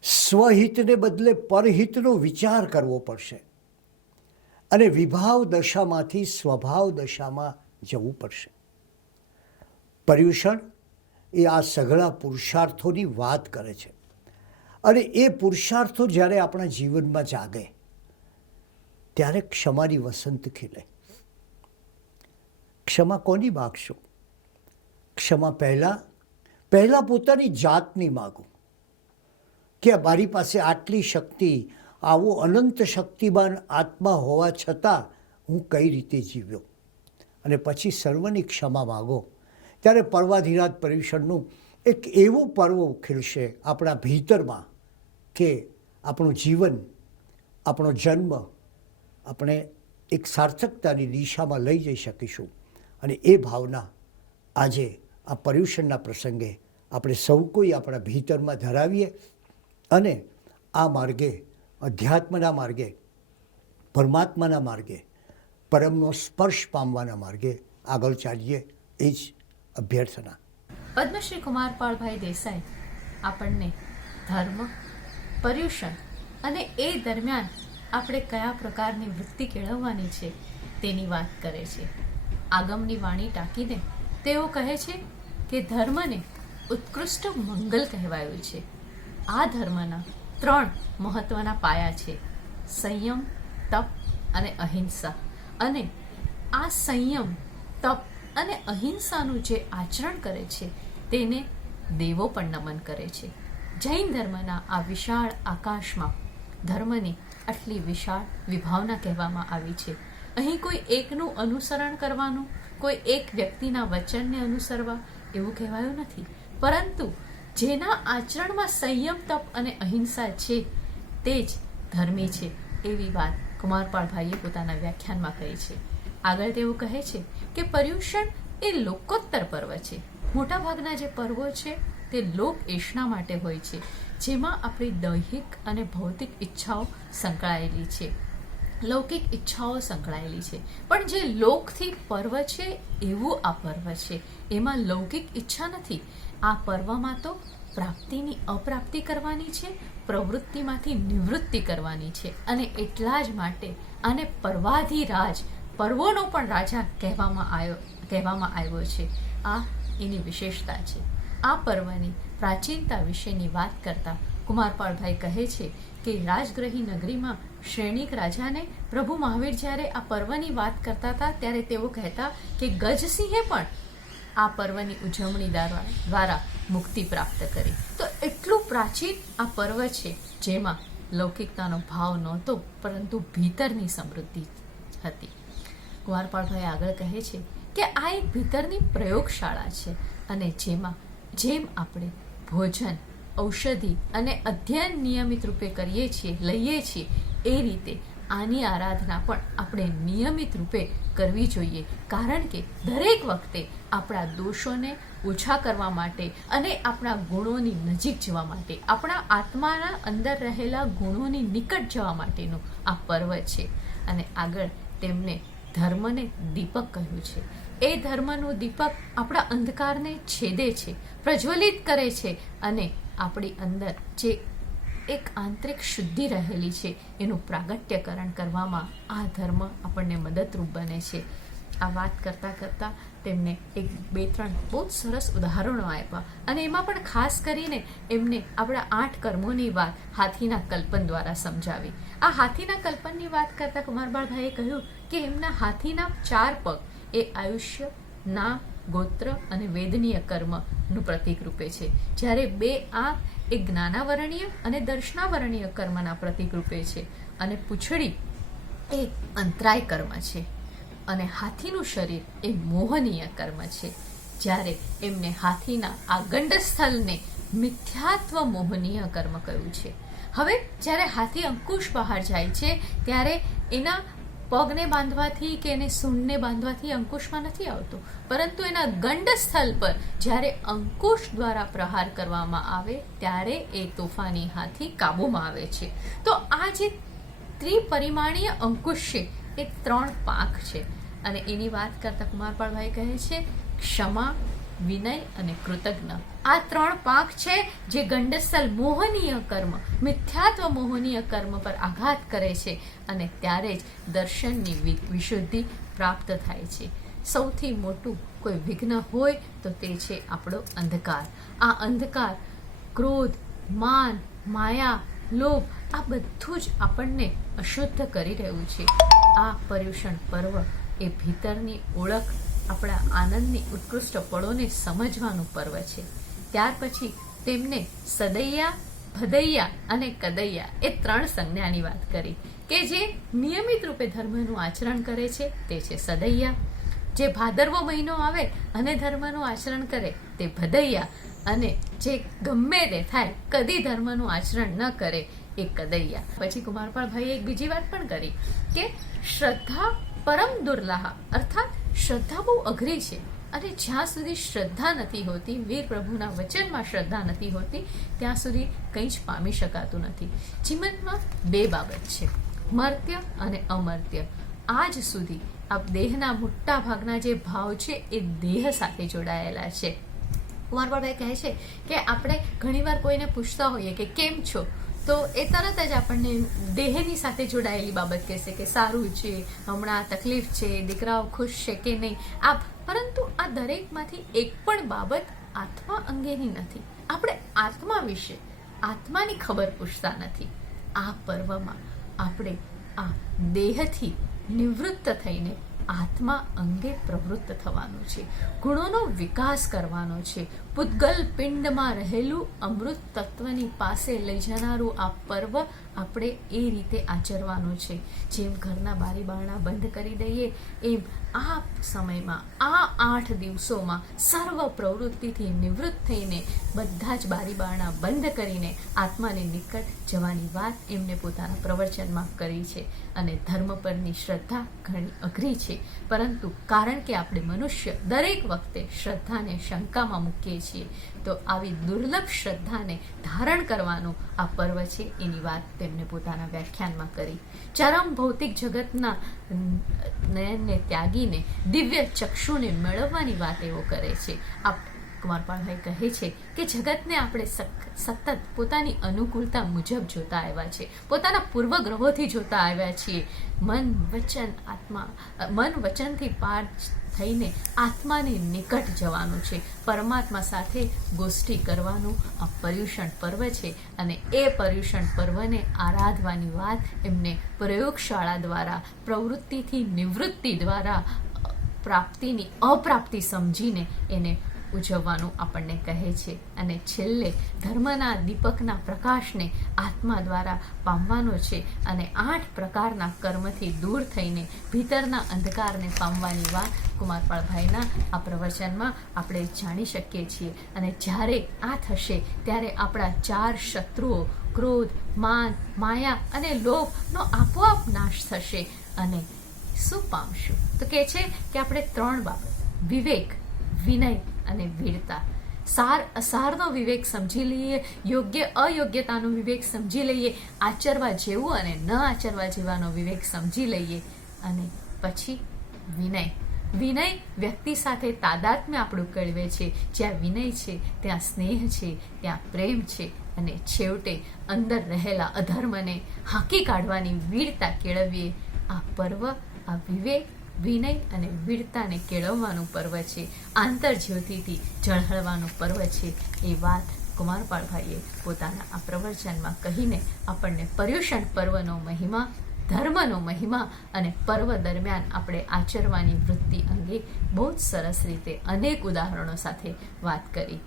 સ્વહિતને બદલે પરહિતનો વિચાર કરવો પડશે અને વિભાવ દશામાંથી સ્વભાવ દશામાં જવું પડશે. પર્યુષણ એ આ સઘળા પુરુષાર્થોની વાત કરે છે. અને એ પુરુષાર્થો જ્યારે આપણા જીવનમાં જાગે ત્યારે ક્ષમાની વસંત ખીલે. ક્ષમા કોની માગશો? ક્ષમા પહેલાં પોતાની જાતની માગો કે મારી પાસે આટલી શક્તિ, આવો અનંત શક્તિમાન આત્મા હોવા છતાં હું કઈ રીતે જીવ્યો. અને પછી સર્વની ક્ષમા માગો. ત્યારે પર્વાધિરાજ પર્યુષણનું એક એવું પર્વ ખીલશે આપણા ભીતરમાં કે આપણું જીવન, આપણો જન્મ આપણે એક સાર્થકતાની દિશામાં લઈ જઈ શકીશું. અને એ ભાવના આજે આ પર્યુષણના પ્રસંગે આપણે સૌ કોઈ આપણા ભીતરમાં ધરાવીએ અને આ માર્ગે, અધ્યાત્મના માર્ગે, પરમાત્માના માર્ગે, પરમનો સ્પર્શ પામવાના માર્ગે આગળ ચાલીએ. એ જ અભ્યર્થના. પદ્મશ્રી કુમારપાળભાઈ દેસાઈ આપણને ધર્મ, પર્યુષણ અને એ દરમિયાન આપણે કયા પ્રકારની વૃત્તિ કેળવવાની છે તેની વાત કરે છે. આગમની વાણી ટાંકીને તેઓ કહે છે કે ધર્મને ઉત્કૃષ્ટ મંગલ કહેવાયું છે. આ ધર્મના 3 મહત્વના પાયા છે: સંયમ, તપ અને અહિંસા. અને આ સંયમ, તપ અને અહિંસાનું જે આચરણ કરે છે તેને દેવો પણ નમન કરે છે. જૈન ધર્મના આ વિશાળ આકાશમાં ધર્મની આટલી વિશાળ વિભાવના કહેવામાં આવી છે. અહીં કોઈ એકનું અનુસરણ કરવાનું, કોઈ એક વ્યક્તિના વચનને અનુસરવા એવું કહેવાયું નથી, પરંતુ જેના આચરણમાં સંયમ, તપ અને અહિંસા છે તે જ ધર્મી છે. એવી વાત કુમારપાળભાઈએ પોતાના વ્યાખ્યાનમાં કહી છે. આગળ તેઓ કહે છે કે પર્યુષણ એ લોકોત્તર પર્વ છે. મોટાભાગના જે પર્વો છે તે લોક એષણા માટે હોય છે, જેમાં આપણી દૈહિક અને ભૌતિક ઈચ્છાઓ સંકળાયેલી છે, લૌકિક ઈચ્છાઓ સંકળાયેલી છે. પણ જે લોકથી પર્વ છે એવું આ પર્વ છે. એમાં લૌકિક ઈચ્છા નથી. આ પર્વમાં તો પ્રાપ્તિની અપ્રાપ્તિ કરવાની છે, પ્રવૃત્તિમાંથી નિવૃત્તિ કરવાની છે. અને એટલા જ માટે આને પર્વાધિરાજ, પર્વોનો પણ રાજા કહેવામાં આવ્યો છે. આ એની વિશેષતા છે. આ પર્વની પ્રાચીનતા વિશેની વાત કરતા કુમારપાળભાઈ કહે છે કે રાજગ્રહી નગરીમાં શ્રેણિક રાજાને પ્રભુ મહાવીર જ્યારે આ પર્વની વાત કરતા હતા ત્યારે તેઓ કહેતા કે ગજસિંહે પણ આ પર્વની ઉજવણી દ્વારા મુક્તિ પ્રાપ્ત કરી. તો એટલું પ્રાચીન આ પર્વ છે જેમાં લૌકિકતાનો ભાવ નહોતો, પરંતુ ભીતરની સમૃદ્ધિ હતી. કુમારપાળભાઈ આગળ કહે છે કે આ એક ભીતરની પ્રયોગશાળા છે અને જેમ આપણે ભોજન ઔષધિ અને અધ્યયન નિયમિત રૂપે કરીએ છીએ, લઈએ છીએ, એ રીતે આની આરાધના પણ આપણે નિયમિત રૂપે કરવી જોઈએ. કારણ કે દરેક વખતે આપણા દોષોને ઓછા કરવા માટે અને આપણા ગુણોની નજીક જવા માટે, આપણા આત્માના અંદર રહેલા ગુણોની નિકટ જવા માટેનું આ પર્વ છે. અને આગળ તેમને ધર્મને દીપક કહ્યું છે. એ ધર્મનું દીપક આપણા અંધકારને છેદે છે, પ્રજ્વલિત કરે છે અને આપણી અંદર જે એક આંતરિક શુદ્ધિ રહેલી છે એનું પ્રાગટ્યકરણ કરવામાં આ ધર્મ આપણને મદદરૂપ બને છે. આ વાત કરતાં કરતાં તેમને 2-3 બહુ જ સરસ ઉદાહરણો આપ્યા અને એમાં પણ ખાસ કરીને એમને આપણા 8 કર્મોની વાત હાથીના કલ્પન દ્વારા સમજાવી. આ હાથીના કલ્પનની વાત કરતાં કુમારબાળભાઈએ કહ્યું કે એમના હાથીના 4 પગ એ આયુષ્ય, નામ, ગોત્ર અને વેદનીય કર્મનું પ્રતીક રૂપે છે, જ્યારે 2 આંખ એ જ્ઞાનાવરણીય અને દર્શનાવરણીય કર્મના પ્રતીક રૂપે છે અને પૂંછડી એ અંતરાય કર્મ છે અને હાથીનું શરીર એ મોહનીય કર્મ છે. જ્યારે એમને હાથીના આ ગંડસ્થલને મિથ્યાત્વ મોહનીય કર્મ કહ્યું છે. હવે જ્યારે હાથી અંકુશ બહાર જાય છે ત્યારે એના પગને બાંધવાથી કે એને સૂંઢને બાંધવાથી અંકુશમાં નથી આવતો, પરંતુ એના ગંડસ્થલ પર જ્યારે અંકુશ દ્વારા પ્રહાર કરવામાં આવે ત્યારે એ તોફાની હાથી કાબૂમાં આવે છે. તો આ જે ત્રિપરિમાણીય અંકુશ છે એ 3 પાંખ છે અને એની વાત કરતા કુમારપાળભાઈ કહે છે ક્ષમા, વિનય અને કૃતજ્ઞ. આ 3 પાંખ છે જે ગંડસ્થલ મોહનીય કર્મ, મિથ્યાત્વ મોહનીય કર્મ પર આઘાત કરે છે અને ત્યારે જ દર્શનની વિશુદ્ધિ પ્રાપ્ત થાય છે. સૌથી મોટું કોઈ વિઘ્ન હોય તો તે છે આપણો અંધકાર. આ અંધકાર, ક્રોધ, માન, માયા, લોભ, આ બધું જ આપણને અશુદ્ધ કરી રહ્યું છે. આ પર્યુષણ પર્વ એ ભીતરની ઓળખ, આપણા આનંદની ઉત્કૃષ્ટ પળોને સમજવાનું પર્વ છે. ત્યાર પછી તેમને સદૈયા, ભદૈયા અને કદૈયા એ 3 સંજ્ઞાની વાત કરી કે જે નિયમિત રૂપે ધર્મનું આચરણ કરે છે તે છે સદૈયા, જે ભાદરવો મહિનો આવે અને ધર્મનું આચરણ કરે તે ભદૈયા, અને જે ગમે તે થાય કદી ધર્મનું આચરણ ન કરે એ કદૈયા. પછી કુમારપાળભાઈએ એક બીજી વાત પણ કરી કે શ્રદ્ધા પરમ દુર્લભ, અર્થાત શ્રદ્ધા બહુ અઘરી છે અને જ્યાં સુધી શ્રદ્ધા નથી હોતી, વીર પ્રભુના વચનમાં શ્રદ્ધા નથી હોતી, ત્યાં સુધી કંઈ જ પામી શકાતું નથી. જીવનમાં 2 બાબત છે, મર્ત્ય અને અમર્ત્ય. આજ સુધી આ દેહના મોટા ભાગના જે ભાવ છે એ દેહ સાથે જોડાયેલા છે. કુમારપાળભાઈ કહે છે કે આપણે ઘણીવાર કોઈને પૂછતા હોઈએ કે કેમ છો, તો એ તરત જ આપણને દેહની સાથે જોડાયેલી બાબત કહેશે કે સારું છે, હમણાં તકલીફ છે, દીકરાઓ ખુશ છે કે નહીં. પરંતુ આ દરેકમાંથી એક પણ બાબત આત્મા અંગેની નથી. આપણે આત્મા વિશે, આત્માની ખબર પૂછતા નથી. આ પર્વમાં આપણે આ દેહથી નિવૃત્ત થઈને આત્મા અંગે પ્રવૃત્ત થવાનું છે, ગુણોનો વિકાસ કરવાનો છે. પૂતગલ પિંડમાં રહેલું અમૃત તત્વની પાસે લઈ જનારું આ પર્વ આપણે એ રીતે આચરવાનું છે. જેમ ઘરના બારી બારણા બંધ કરી દઈએ એમ આ સમયમાં, આ 8 દિવસોમાં સર્વ પ્રવૃત્તિથી નિવૃત્ત થઈને બધા જ બારી બારણા બંધ કરીને આત્માને નિકટ જવાની વાત એમને પોતાના પ્રવચનમાં કરી છે. અને ધર્મ પરની શ્રદ્ધા ઘણી અઘરી છે, પરંતુ કારણ કે આપણે મનુષ્ય દરેક વખતે શ્રદ્ધાને શંકામાં મૂકીએ છીએ, તો આવી દુર્લભ શ્રદ્ધાને ધારણ કરવાનું આ પર્વ છે એની વાત તેમણે પોતાના વ્યાખ્યાનમાં કરી. ચરમ ભૌતિક જગતના નયનને ત્યાગીને દિવ્ય ચક્ષુને મેળવવાની વાત એવો કરે છે. કુમારપાળભાઈ કહે છે કે જગતને આપણે સતત પોતાની અનુકૂળતા મુજબ જોતા આવ્યા છે, પોતાના પૂર્વગ્રહોથી જોતા આવ્યા છીએ. મન વચનથી પાર થઈને આત્માની નિકટ જવાનું છે, પરમાત્મા સાથે ગોષ્ઠી કરવાનું આ પર્યુષણ પર્વ છે. અને એ પર્યુષણ પર્વને આરાધવાની વાત એમને પ્રયોગશાળા દ્વારા, પ્રવૃત્તિથી નિવૃત્તિ દ્વારા પ્રાપ્તિની અપ્રાપ્તિ સમજીને એને ઉજવવાનું આપણને કહે છે. અને છેલ્લે ધર્મના દીપકના પ્રકાશને આત્મા દ્વારા પામવાનો છે અને 8 પ્રકારના કર્મથી દૂર થઈને ભીતરના અંધકારને પામવાની વાત કુમારપાળભાઈના આ પ્રવચનમાં આપણે જાણી શકીએ છીએ. અને જ્યારે આ થશે ત્યારે આપણા 4 શત્રુઓ ક્રોધ, માન, માયા અને લોભનો આપોઆપ નાશ થશે. અને શું પામશું? તો કહે છે કે આપણે 3 બાબત, વિવેક, વિનય અને વીરતા, સાર અસારનો વિવેક સમજી લઈએ, યોગ્ય અયોગ્યતાનો વિવેક સમજી લઈએ, આચરવા જેવું અને ન આચરવા જેવાનો વિવેક સમજી લઈએ. અને પછી વિનય. વિનય વ્યક્તિ સાથે તાદાત્મ્ય આપણું કેળવે છે. જ્યાં વિનય છે ત્યાં સ્નેહ છે, ત્યાં પ્રેમ છે અને છેવટે અંદર રહેલા અધર્મને હાંકી કાઢવાની વીરતા કેળવીએ. આ પર્વ, આ વિવેક, વિનય અને વીરતાને કેળવવાનું પર્વ છે, આંતરજ્યોતિથી ઝળહળવાનું પર્વ છે. એ વાત કુમારપાળભાઈએ પોતાના આ પ્રવચનમાં કહીને આપણને પર્યુષણ પર્વનો મહિમા, ધર્મનો મહિમા અને પર્વ દરમિયાન આપણે આચરવાની વૃત્તિ અંગે બહુ જ સરસ રીતે અનેક ઉદાહરણો સાથે વાત કરી.